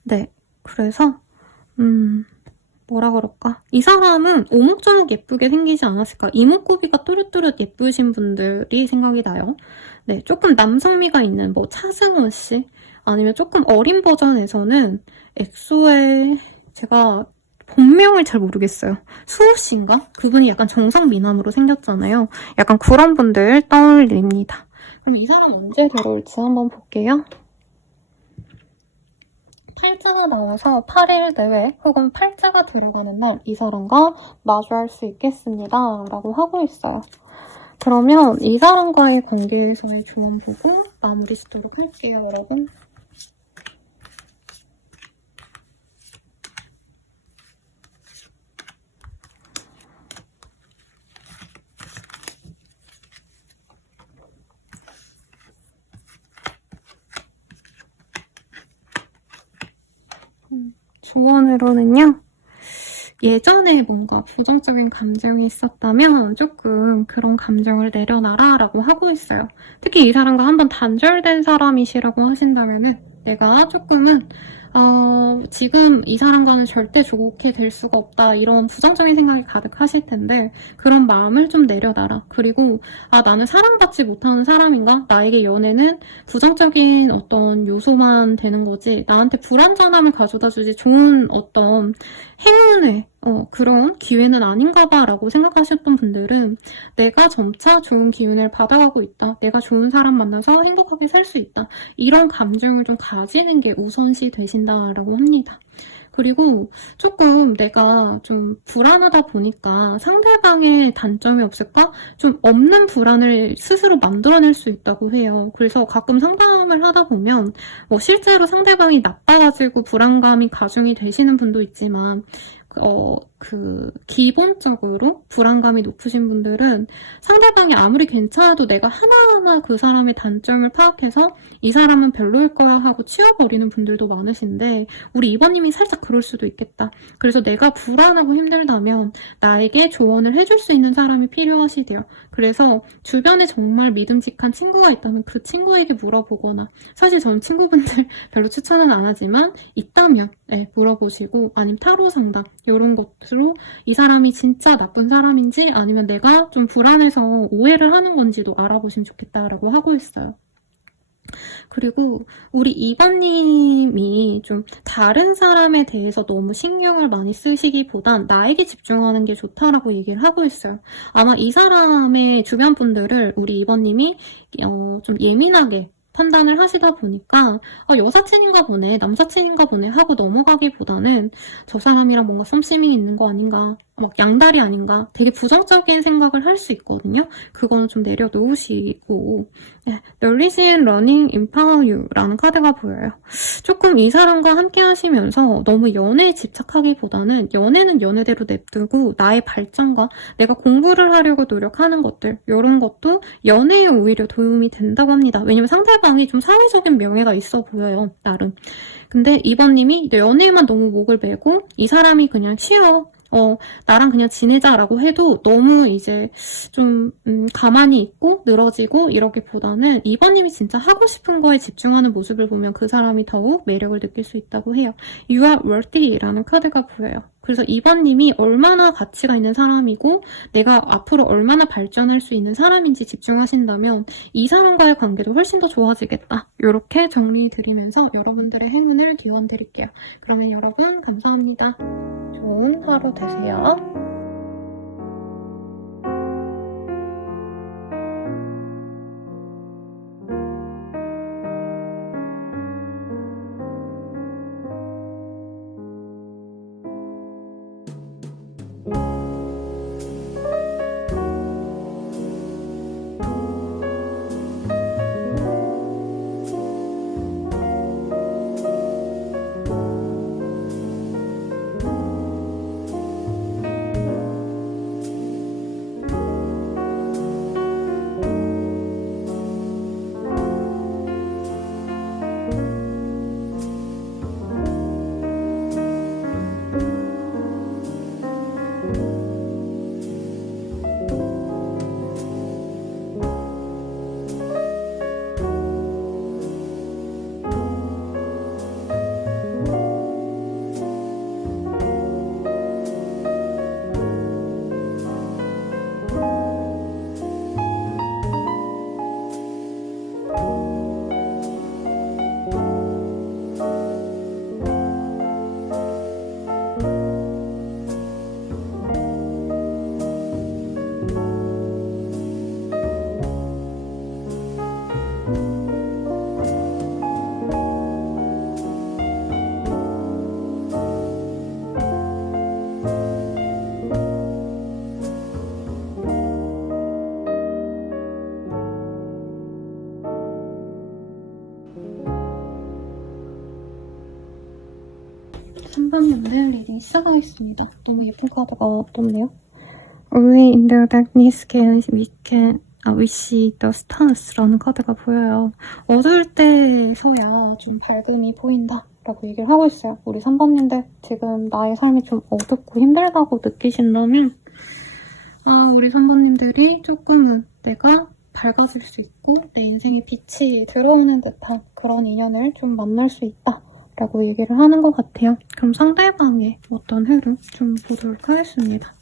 네, 그래서 뭐라 그럴까? 이 사람은 오목조목 예쁘게 생기지 않았을까? 이목구비가 또렷또렷 예쁘신 분들이 생각이 나요. 네, 조금 남성미가 있는 차승원 씨, 아니면 조금 어린 버전에서는 엑소의, 제가 본명을 잘 모르겠어요. 수호 씨인가? 그분이 약간 정상미남으로 생겼잖아요. 약간 그런 분들 떠올립니다. 그럼 이 사람 언제 들어올지 한번 볼게요. 팔자가 나와서 8일 내외 혹은 팔자가 들어가는 날 이 사람과 마주할 수 있겠습니다 라고 하고 있어요. 그러면 이 사람과의 관계에서의 조언 보고 마무리 짓도록 할게요, 여러분. 조언으로는요, 예전에 뭔가 부정적인 감정이 있었다면 조금 그런 감정을 내려놔라 라고 하고 있어요. 특히 이 사람과 한번 단절된 사람이시라고 하신다면은 내가 조금은 지금 이 사람과는 절대 좋게 될 수가 없다 이런 부정적인 생각이 가득하실 텐데 그런 마음을 좀 내려놔라. 그리고 나는 사랑받지 못하는 사람인가? 나에게 연애는 부정적인 어떤 요소만 되는 거지 나한테 불안전함을 가져다 주지 좋은 어떤 행운의 그런 기회는 아닌가 봐 라고 생각하셨던 분들은 내가 점차 좋은 기운을 받아가고 있다. 내가 좋은 사람 만나서 행복하게 살 수 있다. 이런 감정을 좀 가지는 게 우선시 되신다라고 합니다. 그리고 조금 내가 좀 불안하다 보니까 상대방의 단점이 없을까? 좀 없는 불안을 스스로 만들어낼 수 있다고 해요. 그래서 가끔 상담을 하다 보면 실제로 상대방이 나빠가지고 불안감이 가중이 되시는 분도 있지만 기본적으로 불안감이 높으신 분들은 상대방이 아무리 괜찮아도 내가 하나하나 그 사람의 단점을 파악해서 이 사람은 별로일 거야 하고 치워버리는 분들도 많으신데 우리 이번님이 살짝 그럴 수도 있겠다. 그래서 내가 불안하고 힘들다면 나에게 조언을 해줄 수 있는 사람이 필요하시대요. 그래서 주변에 정말 믿음직한 친구가 있다면 그 친구에게 물어보거나 사실 저는 친구분들 별로 추천은 안 하지만 있다면 물어보시고 아니면 타로 상담 이런 것으로 이 사람이 진짜 나쁜 사람인지 아니면 내가 좀 불안해서 오해를 하는 건지도 알아보시면 좋겠다라고 하고 있어요. 그리고 우리 이번님이 좀 다른 사람에 대해서 너무 신경을 많이 쓰시기보단 나에게 집중하는 게 좋다라고 얘기를 하고 있어요. 아마 이 사람의 주변 분들을 우리 이번님이 좀 예민하게 판단을 하시다 보니까 여사친인가 보네, 남사친인가 보네 하고 넘어가기보다는 저 사람이랑 뭔가 썸씽이 있는 거 아닌가, 막 양다리 아닌가 되게 부정적인 생각을 할 수 있거든요. 그거는 좀 내려놓으시고 Knowledge Learning Empower You라는 카드가 보여요. 조금 이 사람과 함께 하시면서 너무 연애에 집착하기보다는 연애는 연애대로 냅두고 나의 발전과 내가 공부를 하려고 노력하는 것들 이런 것도 연애에 오히려 도움이 된다고 합니다. 왜냐면 상대방이 좀 사회적인 명예가 있어 보여요. 나름. 근데 이번님이 연애에만 너무 목을 매고 이 사람이 그냥 쉬어. 나랑 그냥 지내자라고 해도 너무 이제 좀 가만히 있고 늘어지고 이러기보다는 이번님이 진짜 하고 싶은 거에 집중하는 모습을 보면 그 사람이 더욱 매력을 느낄 수 있다고 해요. You are worthy라는 카드가 보여요. 그래서 이번님이 얼마나 가치가 있는 사람이고 내가 앞으로 얼마나 발전할 수 있는 사람인지 집중하신다면 이 사람과의 관계도 훨씬 더 좋아지겠다. 이렇게 정리드리면서 여러분들의 행운을 기원드릴게요. 그러면 여러분 감사합니다. 좋은 하루 되세요. 3번 연대 리딩 시작하겠습니다. 너무 예쁜 카드가 떴네요. Only in the darkness can we see the stars라는 카드가 보여요. 어두울 때서야 좀 밝음이 보인다. 라고 얘기를 하고 있어요. 우리 3번님들 지금 나의 삶이 좀 어둡고 힘들다고 느끼신다면 우리 3번님들이 조금은 내가 밝아질 수 있고 내 인생에 빛이 들어오는 듯한 그런 인연을 좀 만날 수 있다 라고 얘기를 하는 것 같아요. 그럼 상대방의 어떤 흐름 좀 보도록 하겠습니다.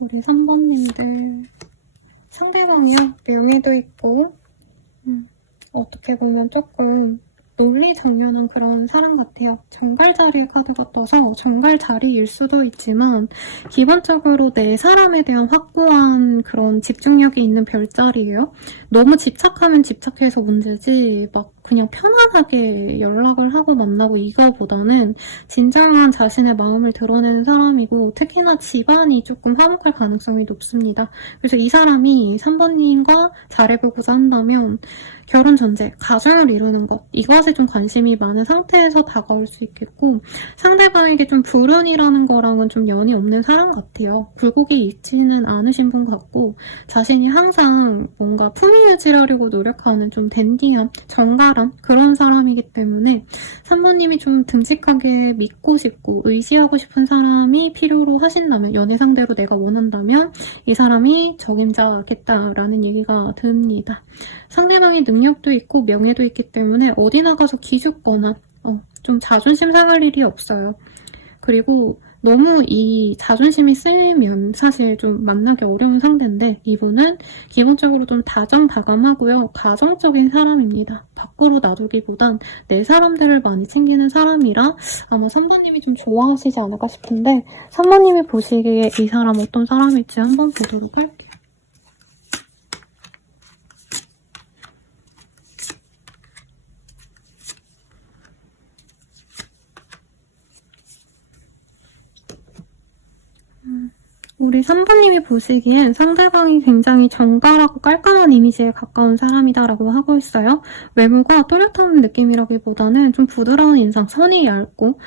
우리 3번님들 상대방이요. 명예도 있고 어떻게 보면 조금 논리정연한 그런 사람 같아요. 정갈자리의 카드가 떠서 정갈자리일 수도 있지만 기본적으로 내 사람에 대한 확고한 그런 집중력이 있는 별자리예요. 너무 집착하면 집착해서 문제지 막 그냥 편안하게 연락을 하고 만나고 이거보다는 진정한 자신의 마음을 드러내는 사람이고 특히나 집안이 조금 화목할 가능성이 높습니다. 그래서 이 사람이 3번님과 잘해보고자 한다면 결혼 전제, 가정을 이루는 것 이것에 좀 관심이 많은 상태에서 다가올 수 있겠고 상대방에게 좀 불운이라는 거랑은 좀 연이 없는 사람 같아요. 굴곡이 있지는 않으신 분 같고 자신이 항상 뭔가 품위 유지하려고 노력하는 좀 댄디한 정갈한 그런 사람이기 때문에 3번님이 좀 듬직하게 믿고 싶고 의지하고 싶은 사람이 필요로 하신다면 연애 상대로 내가 원한다면 이 사람이 적임자겠다라는 얘기가 듭니다. 상대방이 능력도 있고 명예도 있기 때문에 어디 나가서 기죽거나 좀 자존심 상할 일이 없어요. 그리고 너무 이 자존심이 쓰이면 사실 좀 만나기 어려운 상대인데 이분은 기본적으로 좀 다정다감하고요. 가정적인 사람입니다. 밖으로 놔두기보단 내 사람들을 많이 챙기는 사람이라 아마 3번님이 좀 좋아하시지 않을까 싶은데 3번님이 보시기에 이 사람 어떤 사람일지 한번 보도록 할게요. 우리 3번님이 보시기엔 상대방이 굉장히 정갈하고 깔끔한 이미지에 가까운 사람이다라고 하고 있어요. 외모가 또렷한 느낌이라기보다는 좀 부드러운 인상, 선이 얇고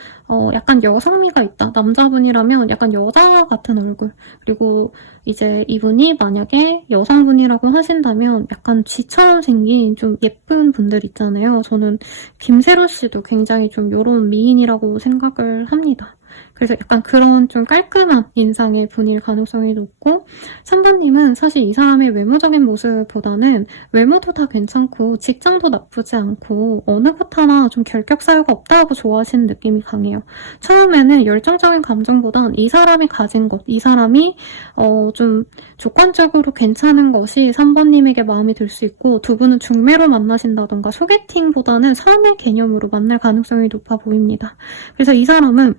약간 여성미가 있다. 남자분이라면 약간 여자 같은 얼굴. 그리고 이제 이분이 만약에 여성분이라고 하신다면 약간 쥐처럼 생긴 좀 예쁜 분들 있잖아요. 저는 김세로 씨도 굉장히 좀 이런 미인이라고 생각을 합니다. 그래서 약간 그런 좀 깔끔한 인상의 분일 가능성이 높고 3번님은 사실 이 사람의 외모적인 모습보다는 외모도 다 괜찮고 직장도 나쁘지 않고 어느 것 하나 좀 결격 사유가 없다고 좋아하시는 느낌이 강해요. 처음에는 열정적인 감정보단 이 사람이 가진 것, 이 사람이 좀 조건적으로 괜찮은 것이 3번님에게 마음이 들 수 있고 두 분은 중매로 만나신다던가 소개팅보다는 사내 개념으로 만날 가능성이 높아 보입니다. 그래서 이 사람은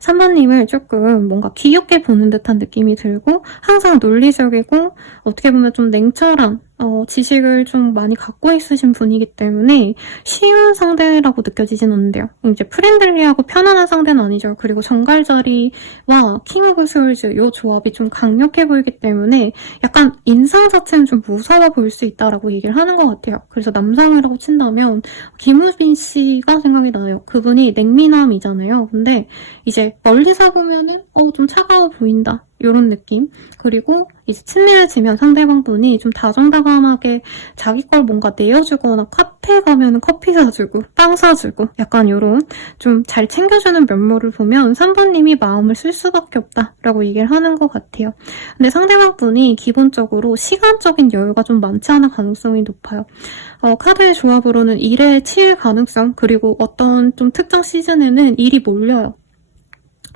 3번님을 조금 뭔가 귀엽게 보는 듯한 느낌이 들고 항상 논리적이고 어떻게 보면 좀 냉철한 지식을 좀 많이 갖고 있으신 분이기 때문에 쉬운 상대라고 느껴지진 않는데요. 이제 프렌들리하고 편안한 상대는 아니죠. 그리고 정갈자리와 킹 오브 스월즈 이 조합이 좀 강력해 보이기 때문에 약간 인상 자체는 좀 무서워 보일 수 있다라고 얘기를 하는 것 같아요. 그래서 남상이라고 친다면 김우빈 씨가 생각이 나요. 그분이 냉미남이잖아요. 근데 이제 멀리서 보면은 좀 차가워 보인다. 이런 느낌. 그리고 이제 친밀해지면 상대방분이 좀 다정다감하게 자기 걸 뭔가 내어주거나 카페 가면 커피 사주고 빵 사주고 약간 이런 좀 잘 챙겨주는 면모를 보면 3번님이 마음을 쓸 수밖에 없다라고 얘기를 하는 것 같아요. 근데 상대방분이 기본적으로 시간적인 여유가 좀 많지 않은 가능성이 높아요. 카드의 조합으로는 일에 치일 가능성 그리고 어떤 좀 특정 시즌에는 일이 몰려요.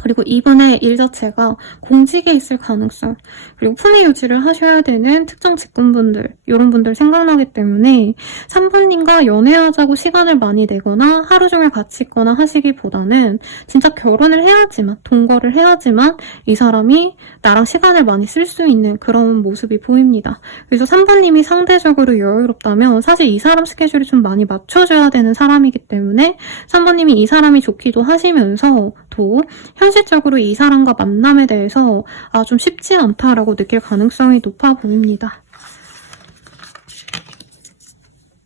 그리고 이분의 일 자체가 공직에 있을 가능성 그리고 품위 유지를 하셔야 되는 특정 직군분들 이런 분들 생각나기 때문에 3번님과 연애하자고 시간을 많이 내거나 하루 종일 같이 있거나 하시기보다는 진짜 결혼을 해야지만 동거를 해야지만 이 사람이 나랑 시간을 많이 쓸 수 있는 그런 모습이 보입니다. 그래서 3번님이 상대적으로 여유롭다면 사실 이 사람 스케줄이 좀 많이 맞춰줘야 되는 사람이기 때문에 3번님이 이 사람이 좋기도 하시면서도 현실적으로 이 사람과 만남에 대해서 좀 쉽지 않다라고 느낄 가능성이 높아 보입니다.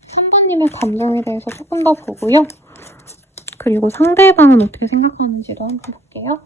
3번님의 감정에 대해서 조금 더 보고요. 그리고 상대방은 어떻게 생각하는지도 한번 볼게요.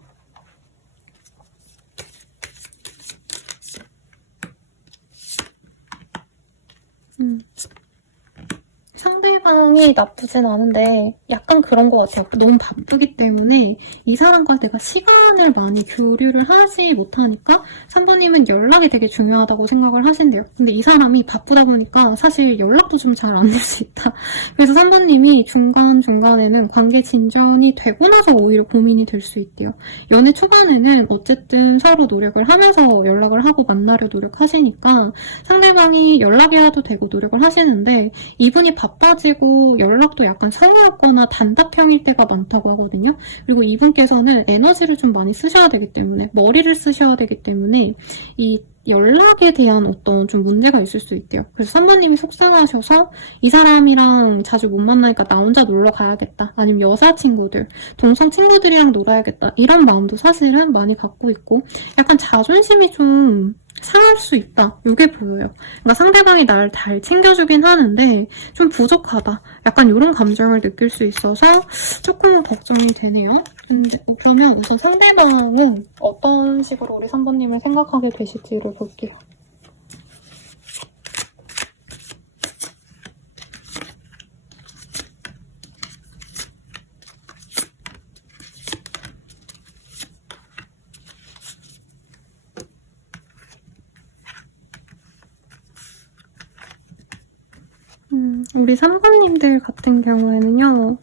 상대방이 나쁘진 않은데 약간 그런 것 같아요. 너무 바쁘기 때문에 이 사람과 내가 시간을 많이 교류를 하지 못하니까 3번님은 연락이 되게 중요하다고 생각을 하신대요. 근데 이 사람이 바쁘다 보니까 사실 연락도 좀 잘 안 될 수 있다. 그래서 3번님이 중간중간에는 관계 진전이 되고 나서 오히려 고민이 될 수 있대요. 연애 초반에는 어쨌든 서로 노력을 하면서 연락을 하고 만나려 노력하시니까 상대방이 연락이라도 되고 노력을 하시는데 이분이 바빠지고 연락도 약간 서운하거나 단답형일 때가 많다고 하거든요. 그리고 이분께서는 에너지를 좀 많이 쓰셔야 되기 때문에 머리를 쓰셔야 되기 때문에 이 연락에 대한 어떤 좀 문제가 있을 수 있대요. 그래서 3번님이 속상하셔서 이 사람이랑 자주 못 만나니까 나 혼자 놀러 가야겠다. 아니면 여자친구들, 동성 친구들이랑 놀아야겠다. 이런 마음도 사실은 많이 갖고 있고 약간 자존심이 좀 상할 수 있다. 이게 보여요. 그러니까 상대방이 날 잘 챙겨주긴 하는데 좀 부족하다. 약간 이런 감정을 느낄 수 있어서 조금 걱정이 되네요. 그러면 우선 상대방은 어떤 식으로 우리 3번님을 생각하게 되실지를 볼게요. 우리 3번님들 같은 경우에는요.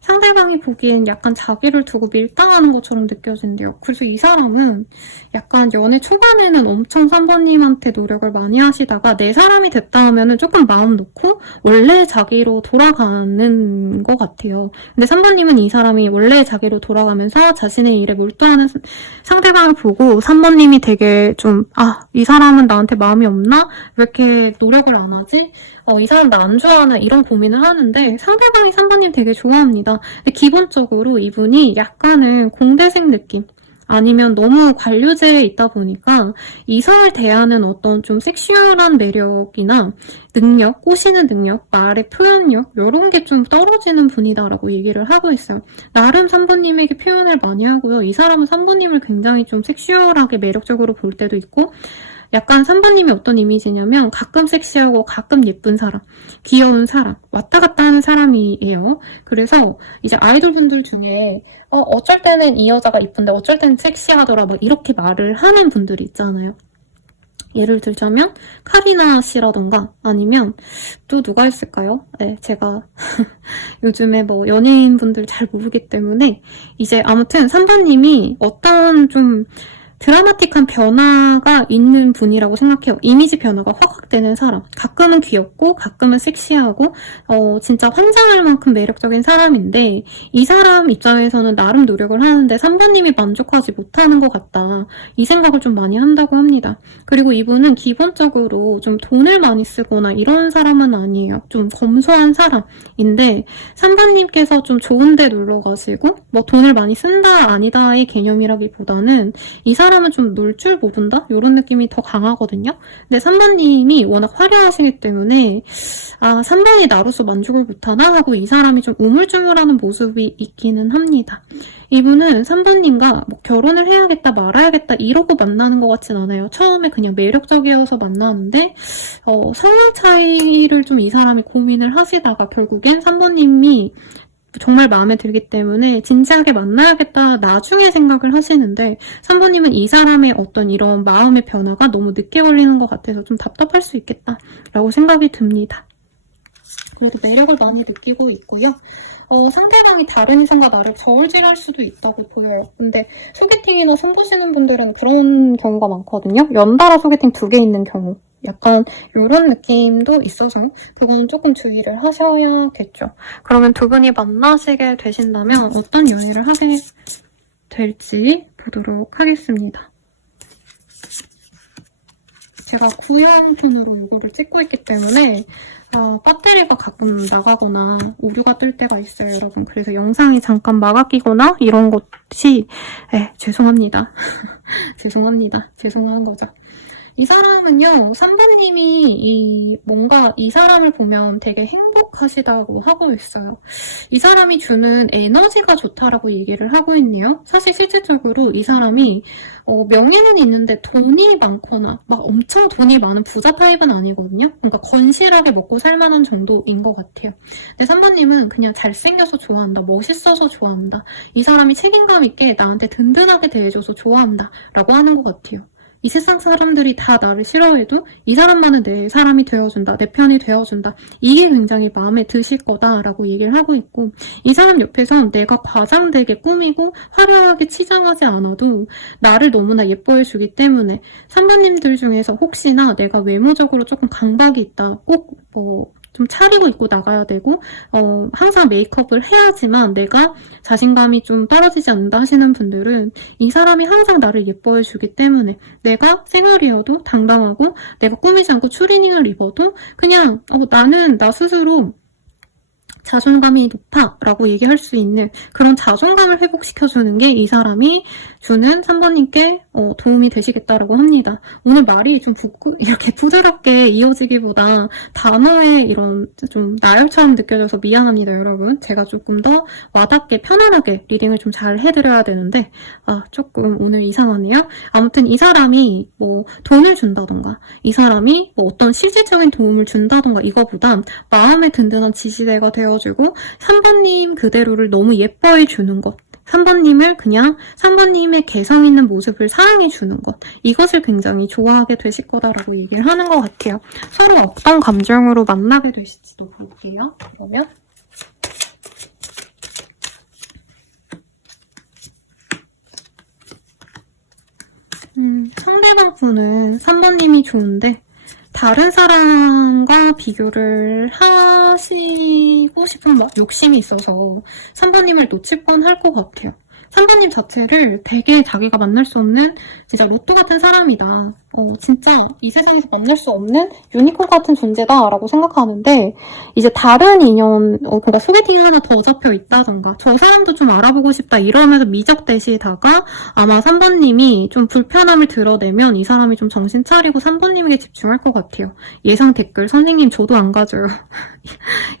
상대방이 보기엔 약간 자기를 두고 밀당하는 것처럼 느껴진대요. 그래서 이 사람은 약간 연애 초반에는 엄청 3번님한테 노력을 많이 하시다가 내 사람이 됐다 하면은 조금 마음 놓고 원래 자기로 돌아가는 것 같아요. 근데 3번님은 이 사람이 원래 자기로 돌아가면서 자신의 일에 몰두하는 상대방을 보고 3번님이 되게 좀 이 사람은 나한테 마음이 없나? 왜 이렇게 노력을 안 하지? 이 사람 나 안 좋아하나? 이런 고민을 하는데 상대방이 3번님 되게 좋아합니다. 근데 기본적으로 이분이 약간은 공대생 느낌 아니면 너무 관료제에 있다 보니까 이성을 대하는 어떤 좀 섹슈얼한 매력이나 능력, 꼬시는 능력, 말의 표현력 이런 게 좀 떨어지는 분이다라고 얘기를 하고 있어요. 나름 3번님에게 표현을 많이 하고요. 이 사람은 3번님을 굉장히 좀 섹슈얼하게 매력적으로 볼 때도 있고 약간 3번님이 어떤 이미지냐면 가끔 섹시하고 가끔 예쁜 사람, 귀여운 사람, 왔다 갔다 하는 사람이에요. 그래서 이제 아이돌분들 중에 어쩔 때는 이 여자가 이쁜데 어쩔 때는 섹시하더라 막 이렇게 말을 하는 분들이 있잖아요. 예를 들자면 카리나 씨라던가 아니면 또 누가 있을까요? 네, 제가 요즘에 뭐 연예인분들 잘 모르기 때문에 이제 아무튼 3번님이 어떤 좀 드라마틱한 변화가 있는 분이라고 생각해요. 이미지 변화가 확확 되는 사람. 가끔은 귀엽고 가끔은 섹시하고 진짜 환장할 만큼 매력적인 사람인데 이 사람 입장에서는 나름 노력을 하는데 3번님이 만족하지 못하는 것 같다. 이 생각을 좀 많이 한다고 합니다. 그리고 이분은 기본적으로 좀 돈을 많이 쓰거나 이런 사람은 아니에요. 좀 검소한 사람인데 3번님께서 좀 좋은 데 놀러 가시고 뭐 돈을 많이 쓴다 아니다의 개념이라기보다는 이 사람은 좀 놀 줄 모른다? 이런 느낌이 더 강하거든요. 근데 3번님이 워낙 화려하시기 때문에 3번이 나로서 만족을 못하나? 하고 이 사람이 좀 우물쭈물하는 모습이 있기는 합니다. 이분은 3번님과 뭐 결혼을 해야겠다 말아야겠다 이러고 만나는 것 같진 않아요. 처음에 그냥 매력적이어서 만나는데 성향 차이를 좀 이 사람이 고민을 하시다가 결국엔 3번님이 정말 마음에 들기 때문에 진지하게 만나야겠다 나중에 생각을 하시는데 3번님은 이 사람의 어떤 이런 마음의 변화가 너무 늦게 걸리는 것 같아서 좀 답답할 수 있겠다라고 생각이 듭니다. 그래도 매력을 많이 느끼고 있고요. 상대방이 다른 이성과 나를 저울질할 수도 있다고 보여요. 근데 소개팅이나 손보시는 분들은 그런 경우가 많거든요. 연달아 소개팅 2개 있는 경우. 약간 이런 느낌도 있어서 그거는 조금 주의를 하셔야겠죠. 그러면 두 분이 만나시게 되신다면 어떤 연애를 하게 될지 보도록 하겠습니다. 제가 구형폰으로 이거를 찍고 있기 때문에 배터리가 가끔 나가거나 오류가 뜰 때가 있어요, 여러분. 그래서 영상이 잠깐 막아끼거나 이런 것이 죄송합니다. 죄송한 거죠. 이 사람은요, 3번님이 뭔가 이 사람을 보면 되게 행복하시다고 하고 있어요. 이 사람이 주는 에너지가 좋다라고 얘기를 하고 있네요. 사실 실질적으로 이 사람이 명예는 있는데 돈이 많거나 막 엄청 돈이 많은 부자 타입은 아니거든요. 그러니까 건실하게 먹고 살 만한 정도인 것 같아요. 근데 3번님은 그냥 잘생겨서 좋아한다, 멋있어서 좋아한다, 이 사람이 책임감 있게 나한테 든든하게 대해줘서 좋아한다 라고 하는 것 같아요. 이 세상 사람들이 다 나를 싫어해도 이 사람만은 내 사람이 되어준다, 내 편이 되어준다, 이게 굉장히 마음에 드실 거다라고 얘기를 하고 있고, 이 사람 옆에선 내가 과장되게 꾸미고 화려하게 치장하지 않아도 나를 너무나 예뻐해주기 때문에 3번님들 중에서 혹시나 내가 외모적으로 조금 강박이 있다, 꼭 좀 차리고 입고 나가야 되고 항상 메이크업을 해야지만 내가 자신감이 좀 떨어지지 않는다 하시는 분들은 이 사람이 항상 나를 예뻐해 주기 때문에 내가 생얼이어도 당당하고 내가 꾸미지 않고 추리닝을 입어도 그냥 나는 나 스스로 자존감이 높아 라고 얘기할 수 있는 그런 자존감을 회복시켜주는 게 이 사람이 주는 3번님께 도움이 되시겠다라고 합니다. 오늘 말이 좀 이렇게 부드럽게 이어지기보다 단어에 이런 좀 나열처럼 느껴져서 미안합니다, 여러분. 제가 조금 더 와닿게 편안하게 리딩을 좀 잘 해드려야 되는데 조금 오늘 이상하네요. 아무튼 이 사람이 뭐 돈을 준다던가 이 사람이 뭐 어떤 실질적인 도움을 준다던가 이거보단 마음의 든든한 지지대가 되어주고 3번님 그대로를 너무 예뻐해 주는 것, 3번님을 그냥 3번님의 개성 있는 모습을 사랑해 주는 것, 이것을 굉장히 좋아하게 되실 거다라고 얘기를 하는 것 같아요. 서로 어떤 감정으로 만나게 되실지도 볼게요. 그러면 상대방 분은 3번님이 좋은데 다른 사람과 비교를 하시고 싶은 욕심이 있어서 3번님을 놓칠 뻔할 것 같아요. 3번님 자체를 되게 자기가 만날 수 없는 진짜 로또 같은 사람이다, 진짜 이 세상에서 만날 수 없는 유니콘 같은 존재다라고 생각하는데, 이제 다른 인연, 그러니까 소개팅이 하나 더 잡혀 있다던가 저 사람도 좀 알아보고 싶다 이러면서 미적대시다가 아마 3번님이 좀 불편함을 드러내면 이 사람이 좀 정신 차리고 3번님에게 집중할 것 같아요. 예상 댓글 선생님 저도 안 가져요.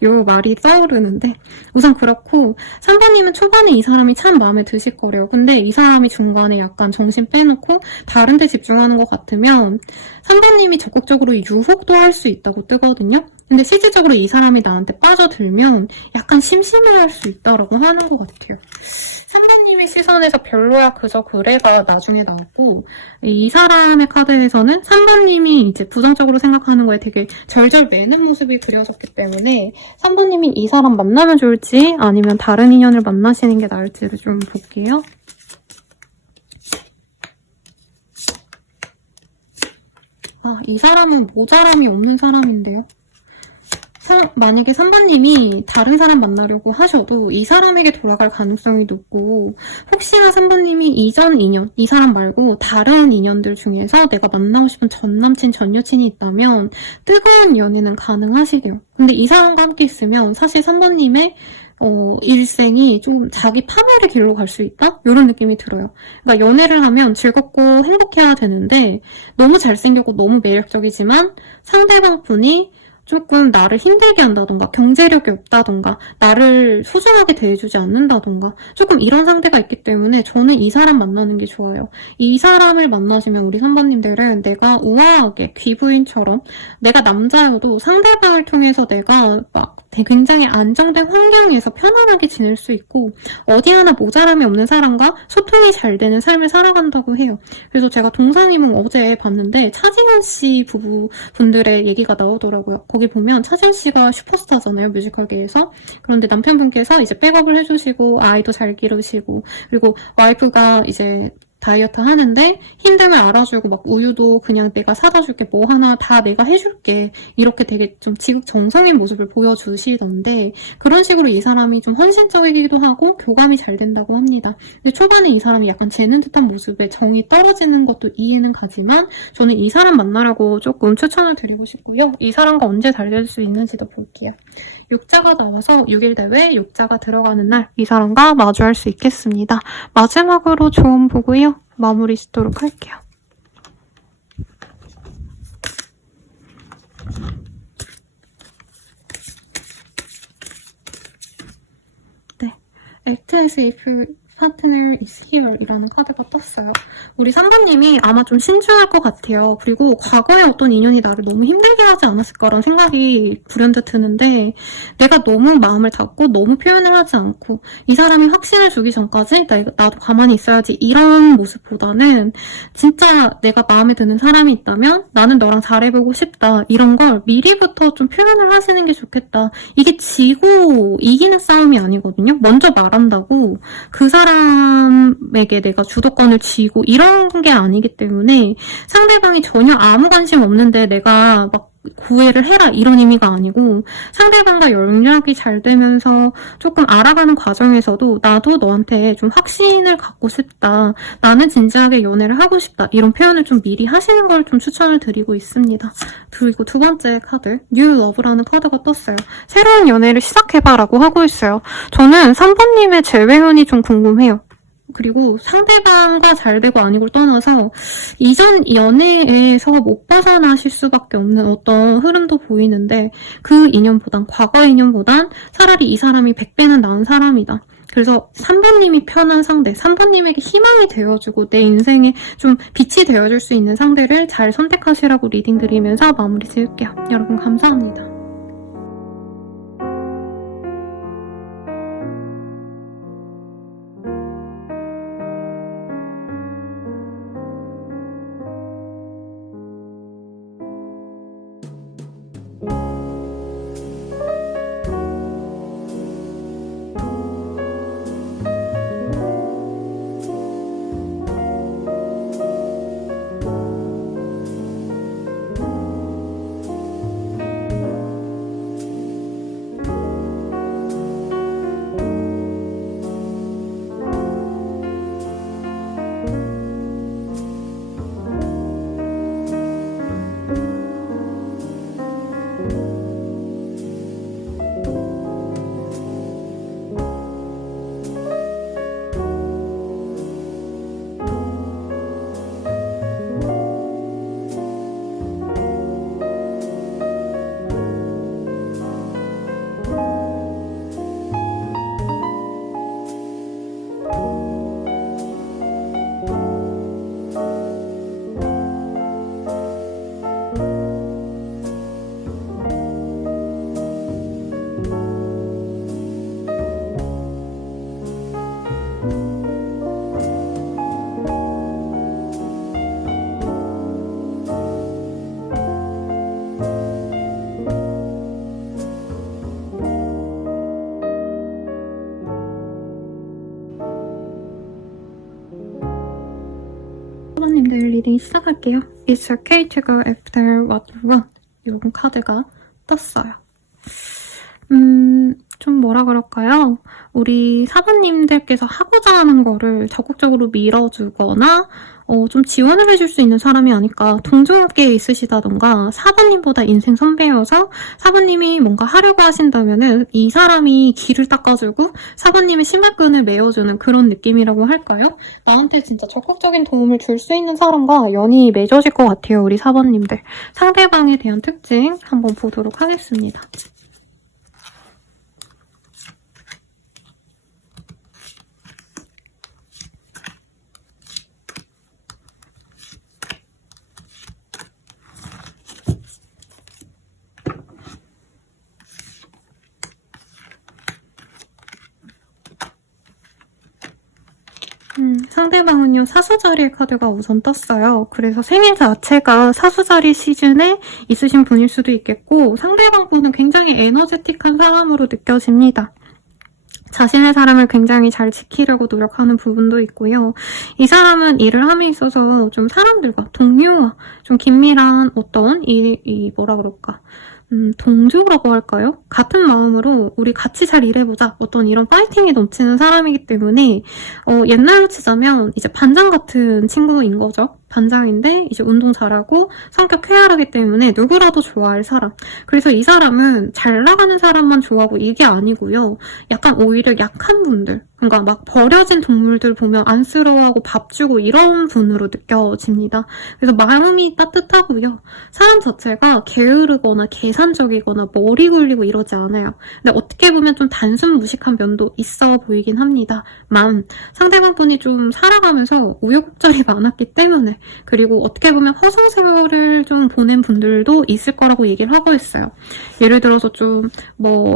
요 말이 떠오르는데, 우선 그렇고 3번님은 초반에 이 사람이 참 마음에 드실 거래요. 근데 이 사람이 중간에 약간 정신 빼놓고 다른 데 집중하는 것 같으면 3번님이 적극적으로 유혹도 할 수 있다고 뜨거든요. 근데 실질적으로 이 사람이 나한테 빠져들면 약간 심심해할 수 있다고 하는 것 같아요. 3번님의 시선에서 별로야 그저 그래가 나중에 나오고, 이 사람의 카드에서는 3번님이 이제 부정적으로 생각하는 거에 되게 절절 매는 모습이 그려졌기 때문에 3번님이 이 사람 만나면 좋을지 아니면 다른 인연을 만나시는 게 나을지를 좀 볼게요. 이 사람은 모자람이 없는 사람인데요. 만약에 3번님이 다른 사람 만나려고 하셔도 이 사람에게 돌아갈 가능성이 높고, 혹시나 3번님이 이전 인연, 이 사람 말고 다른 인연들 중에서 내가 만나고 싶은 전 남친, 전 여친이 있다면 뜨거운 연애는 가능하시대요. 근데 이 사람과 함께 있으면 사실 3번님의 일생이 좀 자기 파멸의 길로 갈 수 있다? 이런 느낌이 들어요. 그러니까 연애를 하면 즐겁고 행복해야 되는데 너무 잘생겼고 너무 매력적이지만 상대방 분이 조금 나를 힘들게 한다던가 경제력이 없다던가 나를 소중하게 대해주지 않는다던가 조금 이런 상태가 있기 때문에 저는 이 사람 만나는 게 좋아요. 이 사람을 만나시면 우리 3번님들은 내가 우아하게 귀부인처럼 내가 남자여도 상대방을 통해서 내가 막 굉장히 안정된 환경에서 편안하게 지낼 수 있고 어디 하나 모자람이 없는 사람과 소통이 잘 되는 삶을 살아간다고 해요. 그래서 제가 동상이몽 어제 봤는데 차지현 씨 부부분들의 얘기가 나오더라고요. 거기 보면 차지현 씨가 슈퍼스타잖아요, 뮤지컬계에서. 그런데 남편분께서 이제 백업을 해주시고 아이도 잘 기르시고, 그리고 와이프가 이제 다이어트 하는데 힘듦을 알아주고 막 우유도 그냥 내가 사다 줄게, 뭐 하나 다 내가 해줄게, 이렇게 되게 좀 지극정성인 모습을 보여주시던데, 그런 식으로 이 사람이 좀 헌신적이기도 하고 교감이 잘 된다고 합니다. 근데 초반에 이 사람이 약간 재는 듯한 모습에 정이 떨어지는 것도 이해는 가지만 저는 이 사람 만나라고 조금 추천을 드리고 싶고요. 이 사람과 언제 잘 될 수 있는지도 볼게요. 육자가 나와서 6일 대회 육자가 들어가는 날 이 사람과 마주할 수 있겠습니다. 마지막으로 조언 보고요, 마무리 짓도록 할게요. rejoice if partner is here 이라는 카드가 떴어요. 우리 3번님이 아마 좀 신중할 것 같아요. 그리고 과거에 어떤 인연이 나를 너무 힘들게 하지 않았을까라는 생각이 불현듯 드는데 내가 너무 마음을 닫고 너무 표현을 하지 않고 이 사람이 확신을 주기 전까지 나도 가만히 있어야지 이런 모습보다는 진짜 내가 마음에 드는 사람이 있다면 나는 너랑 잘해보고 싶다 이런 걸 미리부터 좀 표현을 하시는 게 좋겠다. 이게 지고 이기는 싸움이 아니거든요. 먼저 말한다고 그 사람에게 내가 주도권을 쥐고 이런 게 아니기 때문에 상대방이 전혀 아무 관심 없는데 내가 막 구애를 해라 이런 의미가 아니고 상대방과 연락이 잘 되면서 조금 알아가는 과정에서도 나도 너한테 좀 확신을 갖고 싶다. 나는 진지하게 연애를 하고 싶다. 이런 표현을 좀 미리 하시는 걸 좀 추천을 드리고 있습니다. 그리고 두 번째 카드 New Love라는 카드가 떴어요. 새로운 연애를 시작해봐라고 하고 있어요. 저는 3번님의 재회운이 좀 궁금해요. 그리고 상대방과 잘 되고 아니고를 떠나서 이전 연애에서 못 벗어나실 수밖에 없는 어떤 흐름도 보이는데 그 인연보단 과거의 인연보단 차라리 이 사람이 100배는 나은 사람이다. 그래서 3번님이 편한 상대, 3번님에게 희망이 되어주고 내 인생에 좀 빛이 되어줄 수 있는 상대를 잘 선택하시라고 리딩 드리면서 마무리 지을게요. 여러분 감사합니다. 사모님들 리딩 시작할게요. It's okay to go after what you want. 이런 카드가 떴어요. 좀 뭐라 그럴까요? 우리 사부님들께서 하고자 하는 거를 적극적으로 밀어주거나 좀 지원을 해줄 수 있는 사람이 아닐까. 동종업계에 있으시다던가 사부님보다 인생 선배여서 사부님이 뭔가 하려고 하신다면은 이 사람이 길을 닦아주고 사부님의 심할끈을 메어주는 그런 느낌이라고 할까요? 나한테 진짜 적극적인 도움을 줄 수 있는 사람과 연이 맺어질 것 같아요. 우리 사부님들. 상대방에 대한 특징 한번 보도록 하겠습니다. 상대방은요, 사수자리의 카드가 우선 떴어요. 그래서 생일 자체가 사수자리 시즌에 있으신 분일 수도 있겠고 상대방 분은 굉장히 에너제틱한 사람으로 느껴집니다. 자신의 사람을 굉장히 잘 지키려고 노력하는 부분도 있고요. 이 사람은 일을 함에 있어서 좀 사람들과 동료와 좀 긴밀한 어떤 뭐라 그럴까 동조라고 할까요? 같은 마음으로 우리 같이 잘 일해보자 어떤 이런 파이팅이 넘치는 사람이기 때문에 옛날로 치자면 이제 반장 같은 친구인 거죠. 반장인데 이제 운동 잘하고 성격 쾌활하기 때문에 누구라도 좋아할 사람. 그래서 이 사람은 잘 나가는 사람만 좋아하고 이게 아니고요. 약간 오히려 약한 분들, 그러니까 막 버려진 동물들 보면 안쓰러워하고 밥 주고 이런 분으로 느껴집니다. 그래서 마음이 따뜻하고요. 사람 자체가 게으르거나 계산적이거나 머리 굴리고 이러지 않아요. 근데 어떻게 보면 좀 단순 무식한 면도 있어 보이긴 합니다. 상대방 분이 좀 살아가면서 우여곡절이 많았기 때문에, 그리고 어떻게 보면 허송세월을 좀 보낸 분들도 있을 거라고 얘기를 하고 있어요. 예를 들어서 좀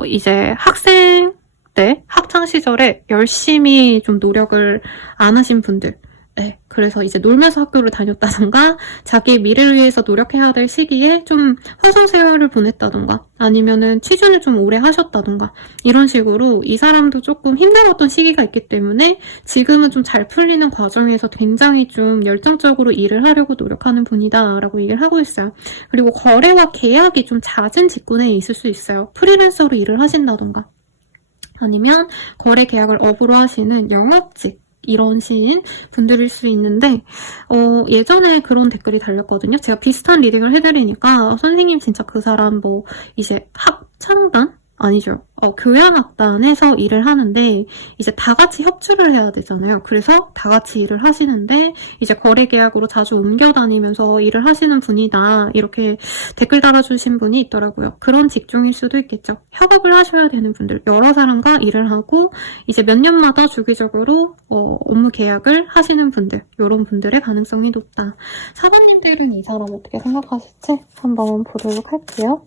이제 학생 때 학창 시절에 열심히 좀 노력을 안 하신 분들, 네, 그래서 이제 놀면서 학교를 다녔다던가 자기 미래를 위해서 노력해야 될 시기에 좀 허송세월을 보냈다던가 아니면은 취준을 좀 오래 하셨다던가 이런 식으로 이 사람도 조금 힘들었던 시기가 있기 때문에 지금은 좀 잘 풀리는 과정에서 굉장히 좀 열정적으로 일을 하려고 노력하는 분이다 라고 얘기를 하고 있어요. 그리고 거래와 계약이 좀 잦은 직군에 있을 수 있어요. 프리랜서로 일을 하신다던가 아니면 거래 계약을 업으로 하시는 영업직 이런 시인 분들일 수 있는데 예전에 그런 댓글이 달렸거든요. 제가 비슷한 리딩을 해드리니까 선생님 진짜 그 사람 이제 합창단? 아니죠. 교향악단에서 일을 하는데 이제 다 같이 협주를 해야 되잖아요. 그래서 다 같이 일을 하시는데 이제 거래 계약으로 자주 옮겨 다니면서 일을 하시는 분이다. 이렇게 댓글 달아주신 분이 있더라고요. 그런 직종일 수도 있겠죠. 협업을 하셔야 되는 분들, 여러 사람과 일을 하고 이제 몇 년마다 주기적으로 업무 계약을 하시는 분들, 이런 분들의 가능성이 높다. 사관님들은 이 사람 어떻게 생각하실지 한번 보도록 할게요.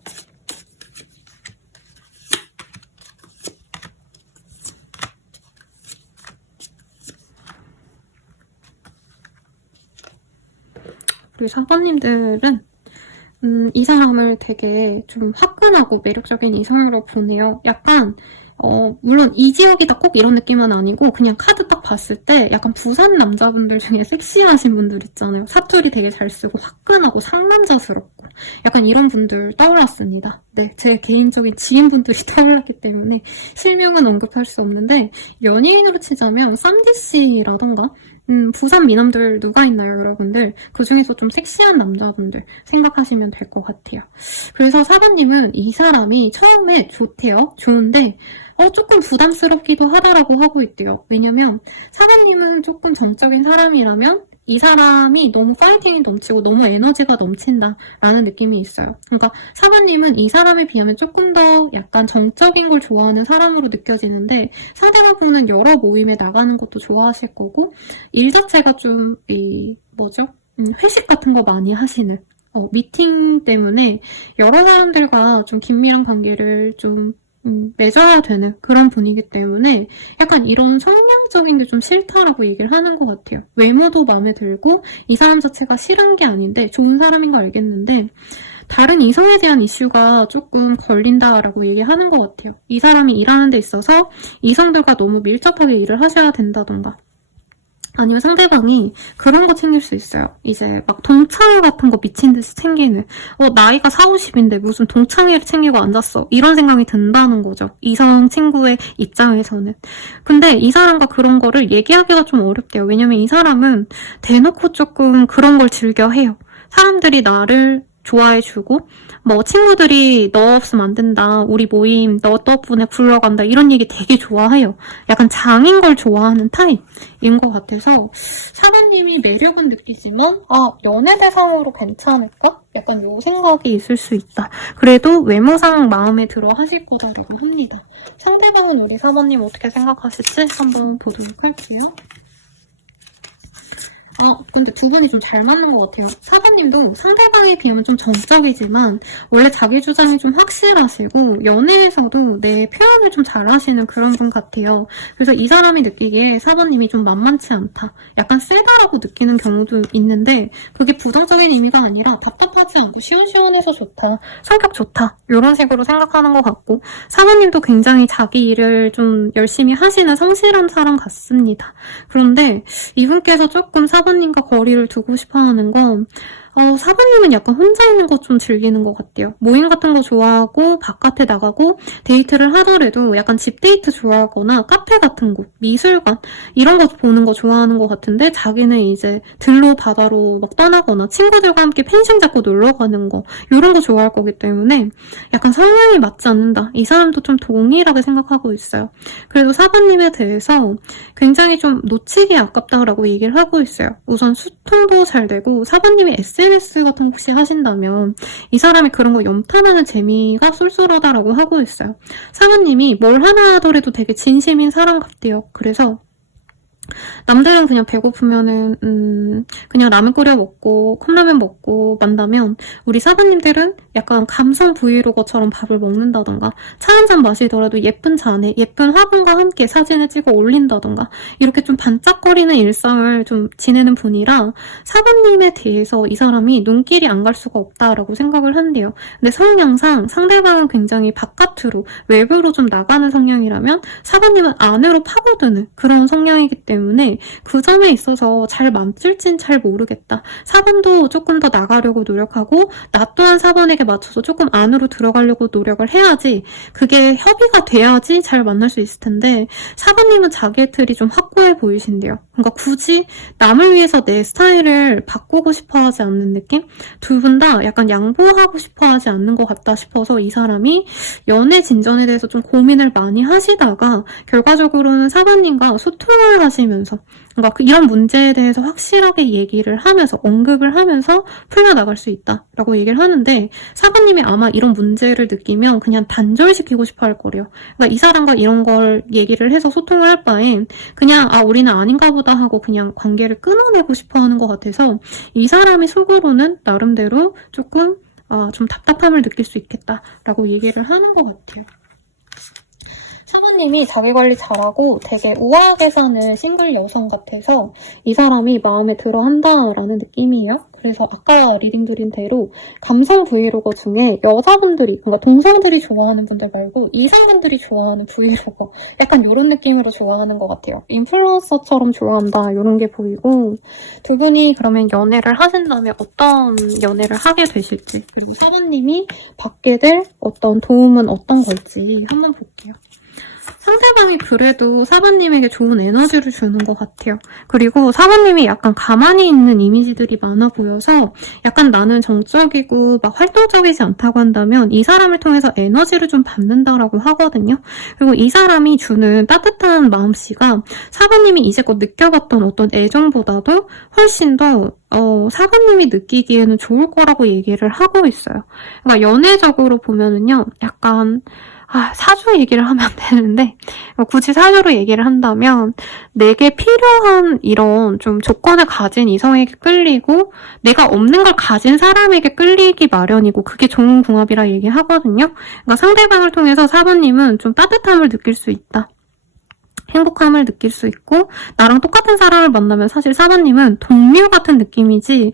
우리 사관님들은 이 사람을 되게 좀 화끈하고 매력적인 이성으로 보네요. 약간 물론 이 지역이다 꼭 이런 느낌은 아니고 그냥 카드 딱 봤을 때 약간 부산 남자분들 중에 섹시하신 분들 있잖아요. 사투리 되게 잘 쓰고 화끈하고 상남자스럽고 약간 이런 분들 떠올랐습니다. 네, 제 개인적인 지인분들이 떠올랐기 때문에 실명은 언급할 수 없는데 연예인으로 치자면 쌈디씨라던가 부산 미남들 누가 있나요, 여러분들? 그 중에서 좀 섹시한 남자분들 생각하시면 될 것 같아요. 그래서 사관님은 이 사람이 처음에 좋대요. 좋은데 조금 부담스럽기도 하다라고 하고 있대요. 왜냐면 사관님은 조금 정적인 사람이라면 이 사람이 너무 파이팅이 넘치고 너무 에너지가 넘친다라는 느낌이 있어요. 그러니까 사관님은 이 사람에 비하면 조금 더 약간 정적인 걸 좋아하는 사람으로 느껴지는데 상대방분은 여러 모임에 나가는 것도 좋아하실 거고 일 자체가 좀 회식 같은 거 많이 하시는 미팅 때문에 여러 사람들과 좀 긴밀한 관계를 좀 맺어야 되는 그런 분이기 때문에 약간 이런 성향적인 게 좀 싫다라고 얘기를 하는 것 같아요. 외모도 마음에 들고 이 사람 자체가 싫은 게 아닌데 좋은 사람인 거 알겠는데 다른 이성에 대한 이슈가 조금 걸린다라고 얘기하는 것 같아요. 이 사람이 일하는 데 있어서 이성들과 너무 밀접하게 일을 하셔야 된다던가 아니면 상대방이 그런 거 챙길 수 있어요. 이제 막 동창회 같은 거 미친 듯이 챙기는 나이가 40, 50인데 무슨 동창회를 챙기고 앉았어. 이런 생각이 든다는 거죠. 이성 친구의 입장에서는. 근데 이 사람과 그런 거를 얘기하기가 좀 어렵대요. 왜냐면 이 사람은 대놓고 조금 그런 걸 즐겨 해요. 사람들이 나를 좋아해주고 친구들이 너 없으면 안 된다. 우리 모임 너 덕분에 굴러간다. 이런 얘기 되게 좋아해요. 약간 장인 걸 좋아하는 타입인 것 같아서 사관님이 매력은 느끼지만 연애 대상으로 괜찮을까? 약간 요 생각이 있을 수 있다. 그래도 외모상 마음에 들어 하실 거다라고 합니다. 상대방은 우리 사모님 어떻게 생각하실지 한번 보도록 할게요. 근데 두 분이 좀 잘 맞는 것 같아요. 사관님도 상대방에 비하면 좀 정적이지만 원래 자기 주장이 좀 확실하시고 연애에서도 내 표현을 좀 잘하시는 그런 분 같아요. 그래서 이 사람이 느끼기에 사관님이 좀 만만치 않다. 약간 세다라고 느끼는 경우도 있는데 그게 부정적인 의미가 아니라 답답하지 않고 시원시원해서 좋다. 성격 좋다. 이런 식으로 생각하는 것 같고 사관님도 굉장히 자기 일을 좀 열심히 하시는 성실한 사람 같습니다. 그런데 이분께서 조금 사관님과 거리를 두고 싶어하는 건 사부님은 약간 혼자 있는 거 좀 즐기는 것 같아요. 모임 같은 거 좋아하고 바깥에 나가고 데이트를 하더라도 약간 집 데이트 좋아하거나 카페 같은 곳, 미술관 이런 거 보는 거 좋아하는 것 같은데 자기는 이제 들로 바다로 막 떠나거나 친구들과 함께 펜션 잡고 놀러 가는 거 이런 거 좋아할 거기 때문에 약간 성향이 맞지 않는다. 이 사람도 좀 동일하게 생각하고 있어요. 그래도 사부님에 대해서 굉장히 좀 놓치기 아깝다라고 얘기를 하고 있어요. 우선 소통도 잘 되고 사부님이 SNS 같은 거 혹시 하신다면 이 사람이 그런 거 염탐하는 재미가 쏠쏠하다라고 하고 있어요. 사부님이 뭘 하나 하더라도 되게 진심인 사람 같대요. 그래서 남들은 그냥 배고프면은 그냥 라면 끓여 먹고 컵라면 먹고 만다면 우리 사부님들은 약간 감성 브이로거처럼 밥을 먹는다던가 차 한잔 마시더라도 예쁜 잔에 예쁜 화분과 함께 사진을 찍어 올린다던가 이렇게 좀 반짝거리는 일상을 좀 지내는 분이라 사부님에 대해서 이 사람이 눈길이 안 갈 수가 없다라고 생각을 한대요. 근데 성향상 상대방은 굉장히 바깥으로 외부로 좀 나가는 성향이라면 사부님은 안으로 파고드는 그런 성향이기 때문에 그 점에 있어서 잘 맞을진 잘 모르겠다. 4번도 조금 더 나가려고 노력하고 나 또한 4번에게 맞춰서 조금 안으로 들어가려고 노력을 해야지 그게 협의가 돼야지 잘 만날 수 있을 텐데 4번님은 자기의 틀이 좀 확고해 보이신데요. 그러니까 굳이 남을 위해서 내 스타일을 바꾸고 싶어 하지 않는 느낌? 두 분 다 약간 양보하고 싶어 하지 않는 것 같다 싶어서 이 사람이 연애 진전에 대해서 좀 고민을 많이 하시다가 결과적으로는 4번님과 소통을 하시면서 그러니까 이런 문제에 대해서 확실하게 얘기를 하면서 언급을 하면서 풀려나갈 수 있다라고 얘기를 하는데 사부님이 아마 이런 문제를 느끼면 그냥 단절시키고 싶어 할 거래요. 그러니까 이 사람과 이런 걸 얘기를 해서 소통을 할 바엔 그냥 우리는 아닌가 보다 하고 그냥 관계를 끊어내고 싶어 하는 것 같아서 이 사람이 속으로는 나름대로 조금 좀 답답함을 느낄 수 있겠다라고 얘기를 하는 것 같아요. 사부님이 자기관리 잘하고 되게 우아하게 사는 싱글 여성 같아서 이 사람이 마음에 들어 한다라는 느낌이에요. 그래서 아까 리딩 드린 대로 감성 브이로거 중에 여자분들이, 그러니까 동성들이 좋아하는 분들 말고 이성분들이 좋아하는 브이로거 약간 이런 느낌으로 좋아하는 것 같아요. 인플루언서처럼 좋아한다 이런 게 보이고 두 분이 그러면 연애를 하신다면 어떤 연애를 하게 되실지 그리고 사부님이 받게 될 어떤 도움은 어떤 걸지 한번 볼게요. 상대방이 그래도 사부님에게 좋은 에너지를 주는 것 같아요. 그리고 사부님이 약간 가만히 있는 이미지들이 많아 보여서 약간 나는 정적이고 막 활동적이지 않다고 한다면 이 사람을 통해서 에너지를 좀 받는다라고 하거든요. 그리고 이 사람이 주는 따뜻한 마음씨가 사부님이 이제껏 느껴봤던 어떤 애정보다도 훨씬 더 사부님이 느끼기에는 좋을 거라고 얘기를 하고 있어요. 그러니까 연애적으로 보면은요, 약간 사주 얘기를 하면 되는데 굳이 사주로 얘기를 한다면 내게 필요한 이런 좀 조건을 가진 이성에게 끌리고 내가 없는 걸 가진 사람에게 끌리기 마련이고 그게 좋은 궁합이라 얘기하거든요. 그러니까 상대방을 통해서 사부님은 좀 따뜻함을 느낄 수 있다. 행복함을 느낄 수 있고 나랑 똑같은 사람을 만나면 사실 사부님은 동료 같은 느낌이지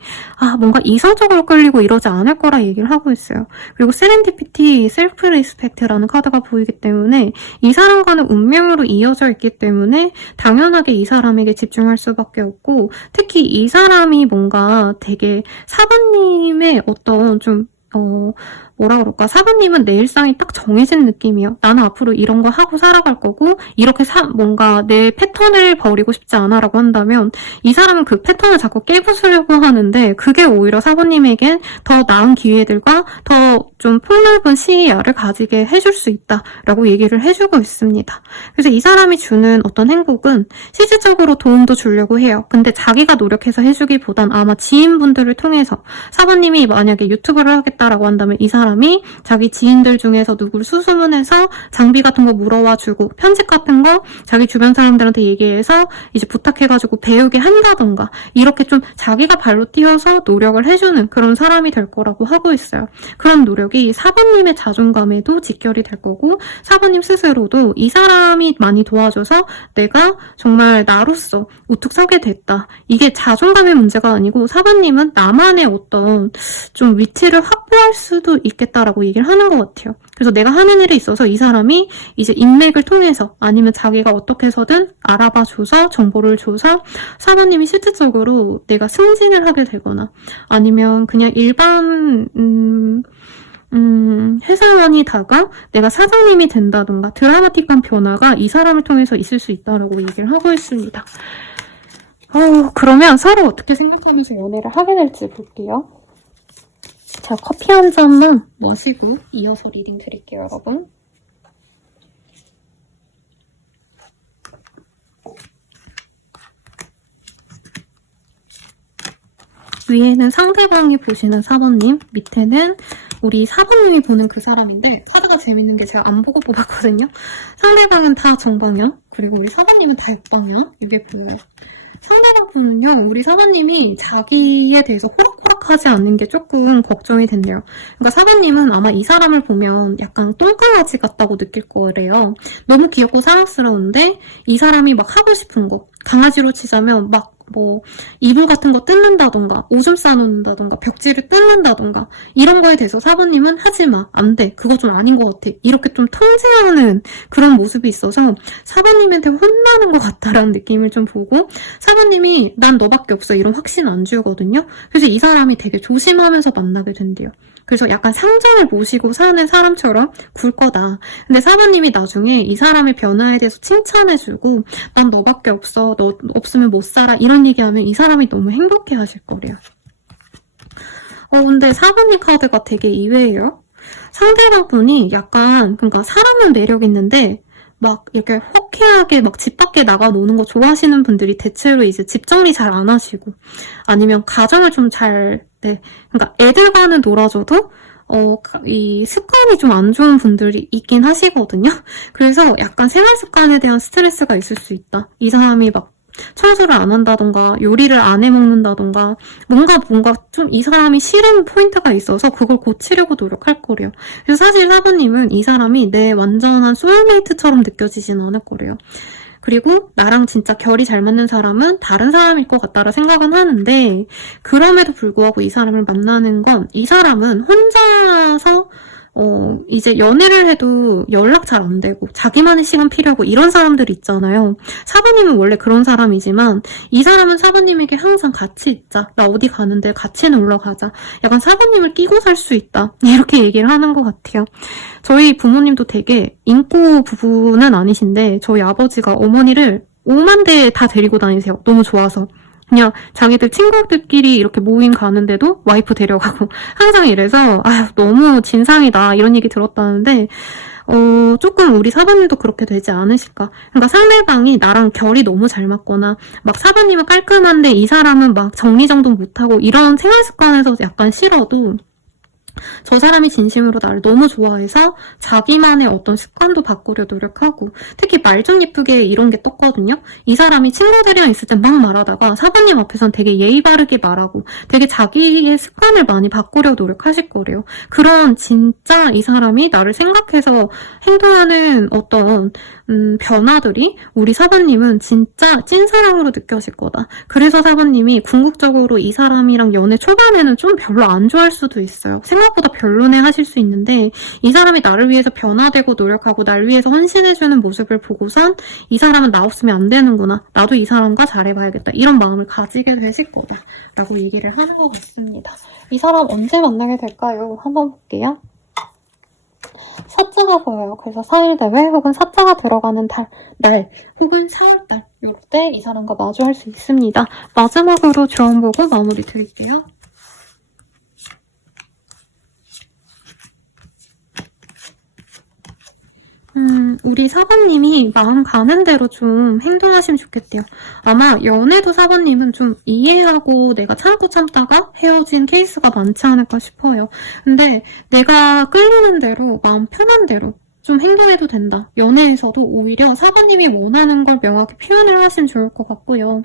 뭔가 이성적으로 끌리고 이러지 않을 거라 얘기를 하고 있어요. 그리고 세렌디피티, 셀프 리스펙트라는 카드가 보이기 때문에 이 사람과는 운명으로 이어져 있기 때문에 당연하게 이 사람에게 집중할 수밖에 없고 특히 이 사람이 뭔가 되게 사부님의 어떤 좀 뭐라 그럴까? 사부님은 내 일상이 딱 정해진 느낌이에요. 나는 앞으로 이런 거 하고 살아갈 거고 이렇게 뭔가 내 패턴을 버리고 싶지 않아 라고 한다면 이 사람은 그 패턴을 자꾸 깨부수려고 하는데 그게 오히려 사부님에겐 더 나은 기회들과 더 좀 폭넓은 시야를 가지게 해줄 수 있다라고 얘기를 해주고 있습니다. 그래서 이 사람이 주는 어떤 행복은 실질적으로 도움도 주려고 해요. 근데 자기가 노력해서 해주기보단 아마 지인분들을 통해서 사부님이 만약에 유튜브를 하겠다라고 한다면 이 사람이 자기 지인들 중에서 누구를 수소문해서 장비 같은 거 물어와주고 편집 같은 거 자기 주변 사람들한테 얘기해서 이제 부탁해가지고 배우게 한다던가 이렇게 좀 자기가 발로 뛰어서 노력을 해주는 그런 사람이 될 거라고 하고 있어요. 그런 노력이 사부님의 자존감에도 직결이 될 거고 사부님 스스로도 이 사람이 많이 도와줘서 내가 정말 나로서 우뚝 서게 됐다. 이게 자존감의 문제가 아니고 사부님은 나만의 어떤 좀 위치를 확보할 수도 있겠다라고 얘기를 하는 것 같아요. 그래서 내가 하는 일에 있어서 이 사람이 이제 인맥을 통해서 아니면 자기가 어떻게 해서든 알아봐줘서 정보를 줘서 사모님이 실질적으로 내가 승진을 하게 되거나 아니면 그냥 일반 회사원이다가 내가 사장님이 된다던가 드라마틱한 변화가 이 사람을 통해서 있을 수 있다라고 얘기를 하고 있습니다. 그러면 서로 어떻게 생각하면서 연애를 하게 될지 볼게요. 자, 커피 한 잔만 마시고 이어서 리딩 드릴게요, 여러분. 위에는 상대방이 보시는 4번님, 밑에는 우리 4번님이 보는 그 사람인데 카드가 재밌는 게 제가 안 보고 뽑았거든요. 상대방은 다 정방향, 그리고 우리 4번님은 다 역방향, 이게 보여요. 상대방 분은요, 우리 4번님이 자기에 대해서 호락호락하지 않는 게 조금 걱정이 된대요. 그러니까 4번님은 아마 이 사람을 보면 약간 똥강아지 같다고 느낄 거래요. 너무 귀엽고 사랑스러운데 이 사람이 막 하고 싶은 거, 강아지로 치자면 막 이불 같은 거 뜯는다던가 오줌 싸놓는다던가 벽지를 뜯는다던가 이런 거에 대해서 4번님은 하지마, 안돼, 그거 좀 아닌 것 같아, 이렇게 좀 통제하는 그런 모습이 있어서 4번님한테 혼나는 것 같다라는 느낌을 좀 보고 4번님이 난 너밖에 없어 이런 확신 안 주거든요. 그래서 이 사람이 되게 조심하면서 만나게 된대요. 그래서 약간 상전을 모시고 사는 사람처럼 굴 거다. 근데 4번님이 나중에 이 사람의 변화에 대해서 칭찬해주고 난 너밖에 없어, 너 없으면 못 살아, 이런 얘기하면 이 사람이 너무 행복해 하실 거래요. 근데 4번님 카드가 되게 의외예요. 상대방 분이 약간, 그러니까 사람은 매력 있는데 막 이렇게 호쾌하게 막 집 밖에 나가 노는 거 좋아하시는 분들이 대체로 이제 집 정리 잘 안 하시고 아니면 가정을 좀 그러니까 애들과는 놀아줘도 이 습관이 좀 안 좋은 분들이 있긴 하시거든요. 그래서 약간 생활 습관에 대한 스트레스가 있을 수 있다. 이 사람이 막 청소를 안 한다던가 요리를 안 해먹는다던가 뭔가 좀 이 사람이 싫은 포인트가 있어서 그걸 고치려고 노력할 거래요. 그래서 사실 4번님은 이 사람이 내 완전한 소울메이트처럼 느껴지진 않을 거래요. 그리고 나랑 진짜 결이 잘 맞는 사람은 다른 사람일 것 같다라 생각은 하는데 그럼에도 불구하고 이 사람을 만나는 건 이 사람은 혼자서 이제 연애를 해도 연락 잘 안 되고 자기만의 시간 필요하고 이런 사람들이 있잖아요. 4번님은 원래 그런 사람이지만 이 사람은 4번님에게 항상 같이 있자, 나 어디 가는데 같이 놀러 가자, 약간 4번님을 끼고 살 수 있다, 이렇게 얘기를 하는 것 같아요. 저희 부모님도 되게 인고 부부는 아니신데 저희 아버지가 어머니를 5만 대 다 데리고 다니세요. 너무 좋아서. 그냥 자기들 친구들끼리 이렇게 모임 가는데도 와이프 데려가고 항상 이래서 너무 진상이다 이런 얘기 들었다는데 조금 우리 4번님도 그렇게 되지 않으실까. 그러니까 상대방이 나랑 결이 너무 잘 맞거나 막 4번님은 깔끔한데 이 사람은 막 정리정돈 못하고 이런 생활 습관에서 약간 싫어도 저 사람이 진심으로 나를 너무 좋아해서 자기만의 어떤 습관도 바꾸려 노력하고 특히 말 좀 예쁘게 이런 게 떴거든요. 이 사람이 친구들이랑 있을 때 막 말하다가 4번님 앞에선 되게 예의 바르게 말하고 되게 자기의 습관을 많이 바꾸려 노력하실 거래요. 그런 진짜 이 사람이 나를 생각해서 행동하는 어떤 변화들이 우리 4번님은 진짜 찐사랑으로 느껴질 거다. 그래서 4번님이 궁극적으로 이 사람이랑 연애 초반에는 좀 별로 안 좋아할 수도 있어요. 생각보다 별로네 하실 수 있는데 이 사람이 나를 위해서 변화되고 노력하고 날 위해서 헌신해주는 모습을 보고선 이 사람은 나 없으면 안 되는구나, 나도 이 사람과 잘해봐야겠다, 이런 마음을 가지게 되실 거다 라고 얘기를 하는 것 같습니다. 이 사람 언제 만나게 될까요? 한번 볼게요. 사자가 보여요. 그래서 4일 대회 혹은 사자가 들어가는 날 혹은 4월달 이럴 때 이 사람과 마주할 수 있습니다. 마지막으로 조언 보고 마무리 드릴게요. 우리 4번님이 마음 가는 대로 좀 행동하시면 좋겠대요. 아마 연애도 4번님은 좀 이해하고 내가 참다가 헤어진 케이스가 많지 않을까 싶어요. 근데 내가 끌리는 대로, 마음 편한 대로 좀 행동해도 된다. 연애에서도 오히려 사관님이 원하는 걸 명확히 표현을 하시면 좋을 것 같고요.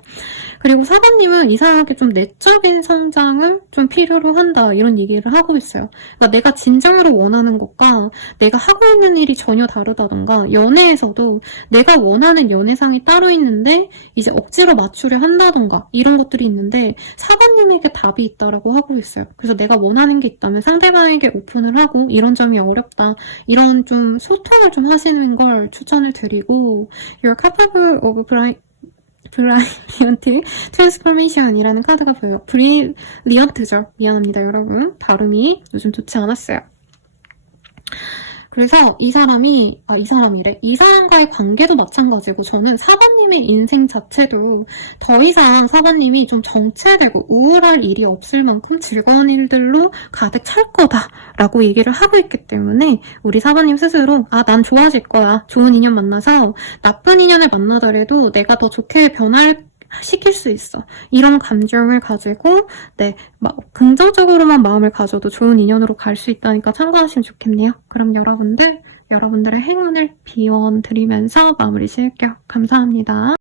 그리고 사관님은 이상하게 좀 내적인 성장을 좀 필요로 한다. 이런 얘기를 하고 있어요. 그러니까 내가 진정으로 원하는 것과 내가 하고 있는 일이 전혀 다르다던가 연애에서도 내가 원하는 연애상이 따로 있는데 이제 억지로 맞추려 한다던가 이런 것들이 있는데 사관님에게 답이 있다라고 하고 있어요. 그래서 내가 원하는 게 있다면 상대방에게 오픈을 하고 이런 점이 어렵다. 이런 좀 소통을 좀 하시는 걸 추천을 드리고 You're capable of brilliant transformation이라는 카드가 보여요. brilliant죠. 미안합니다, 여러분. 발음이 요즘 좋지 않았어요. 그래서 이 사람과의 관계도 마찬가지고 저는 사관님의 인생 자체도 더 이상 사관님이 좀 정체되고 우울할 일이 없을 만큼 즐거운 일들로 가득 찰 거다라고 얘기를 하고 있기 때문에 우리 사관님 스스로 난 좋아질 거야. 좋은 인연 만나서 나쁜 인연을 만나더라도 내가 더 좋게 시킬 수 있어. 이런 감정을 가지고 긍정적으로만 마음을 가져도 좋은 인연으로 갈 수 있다니까 참고하시면 좋겠네요. 그럼 여러분들의 행운을 비원 드리면서 마무리 지을게요. 감사합니다.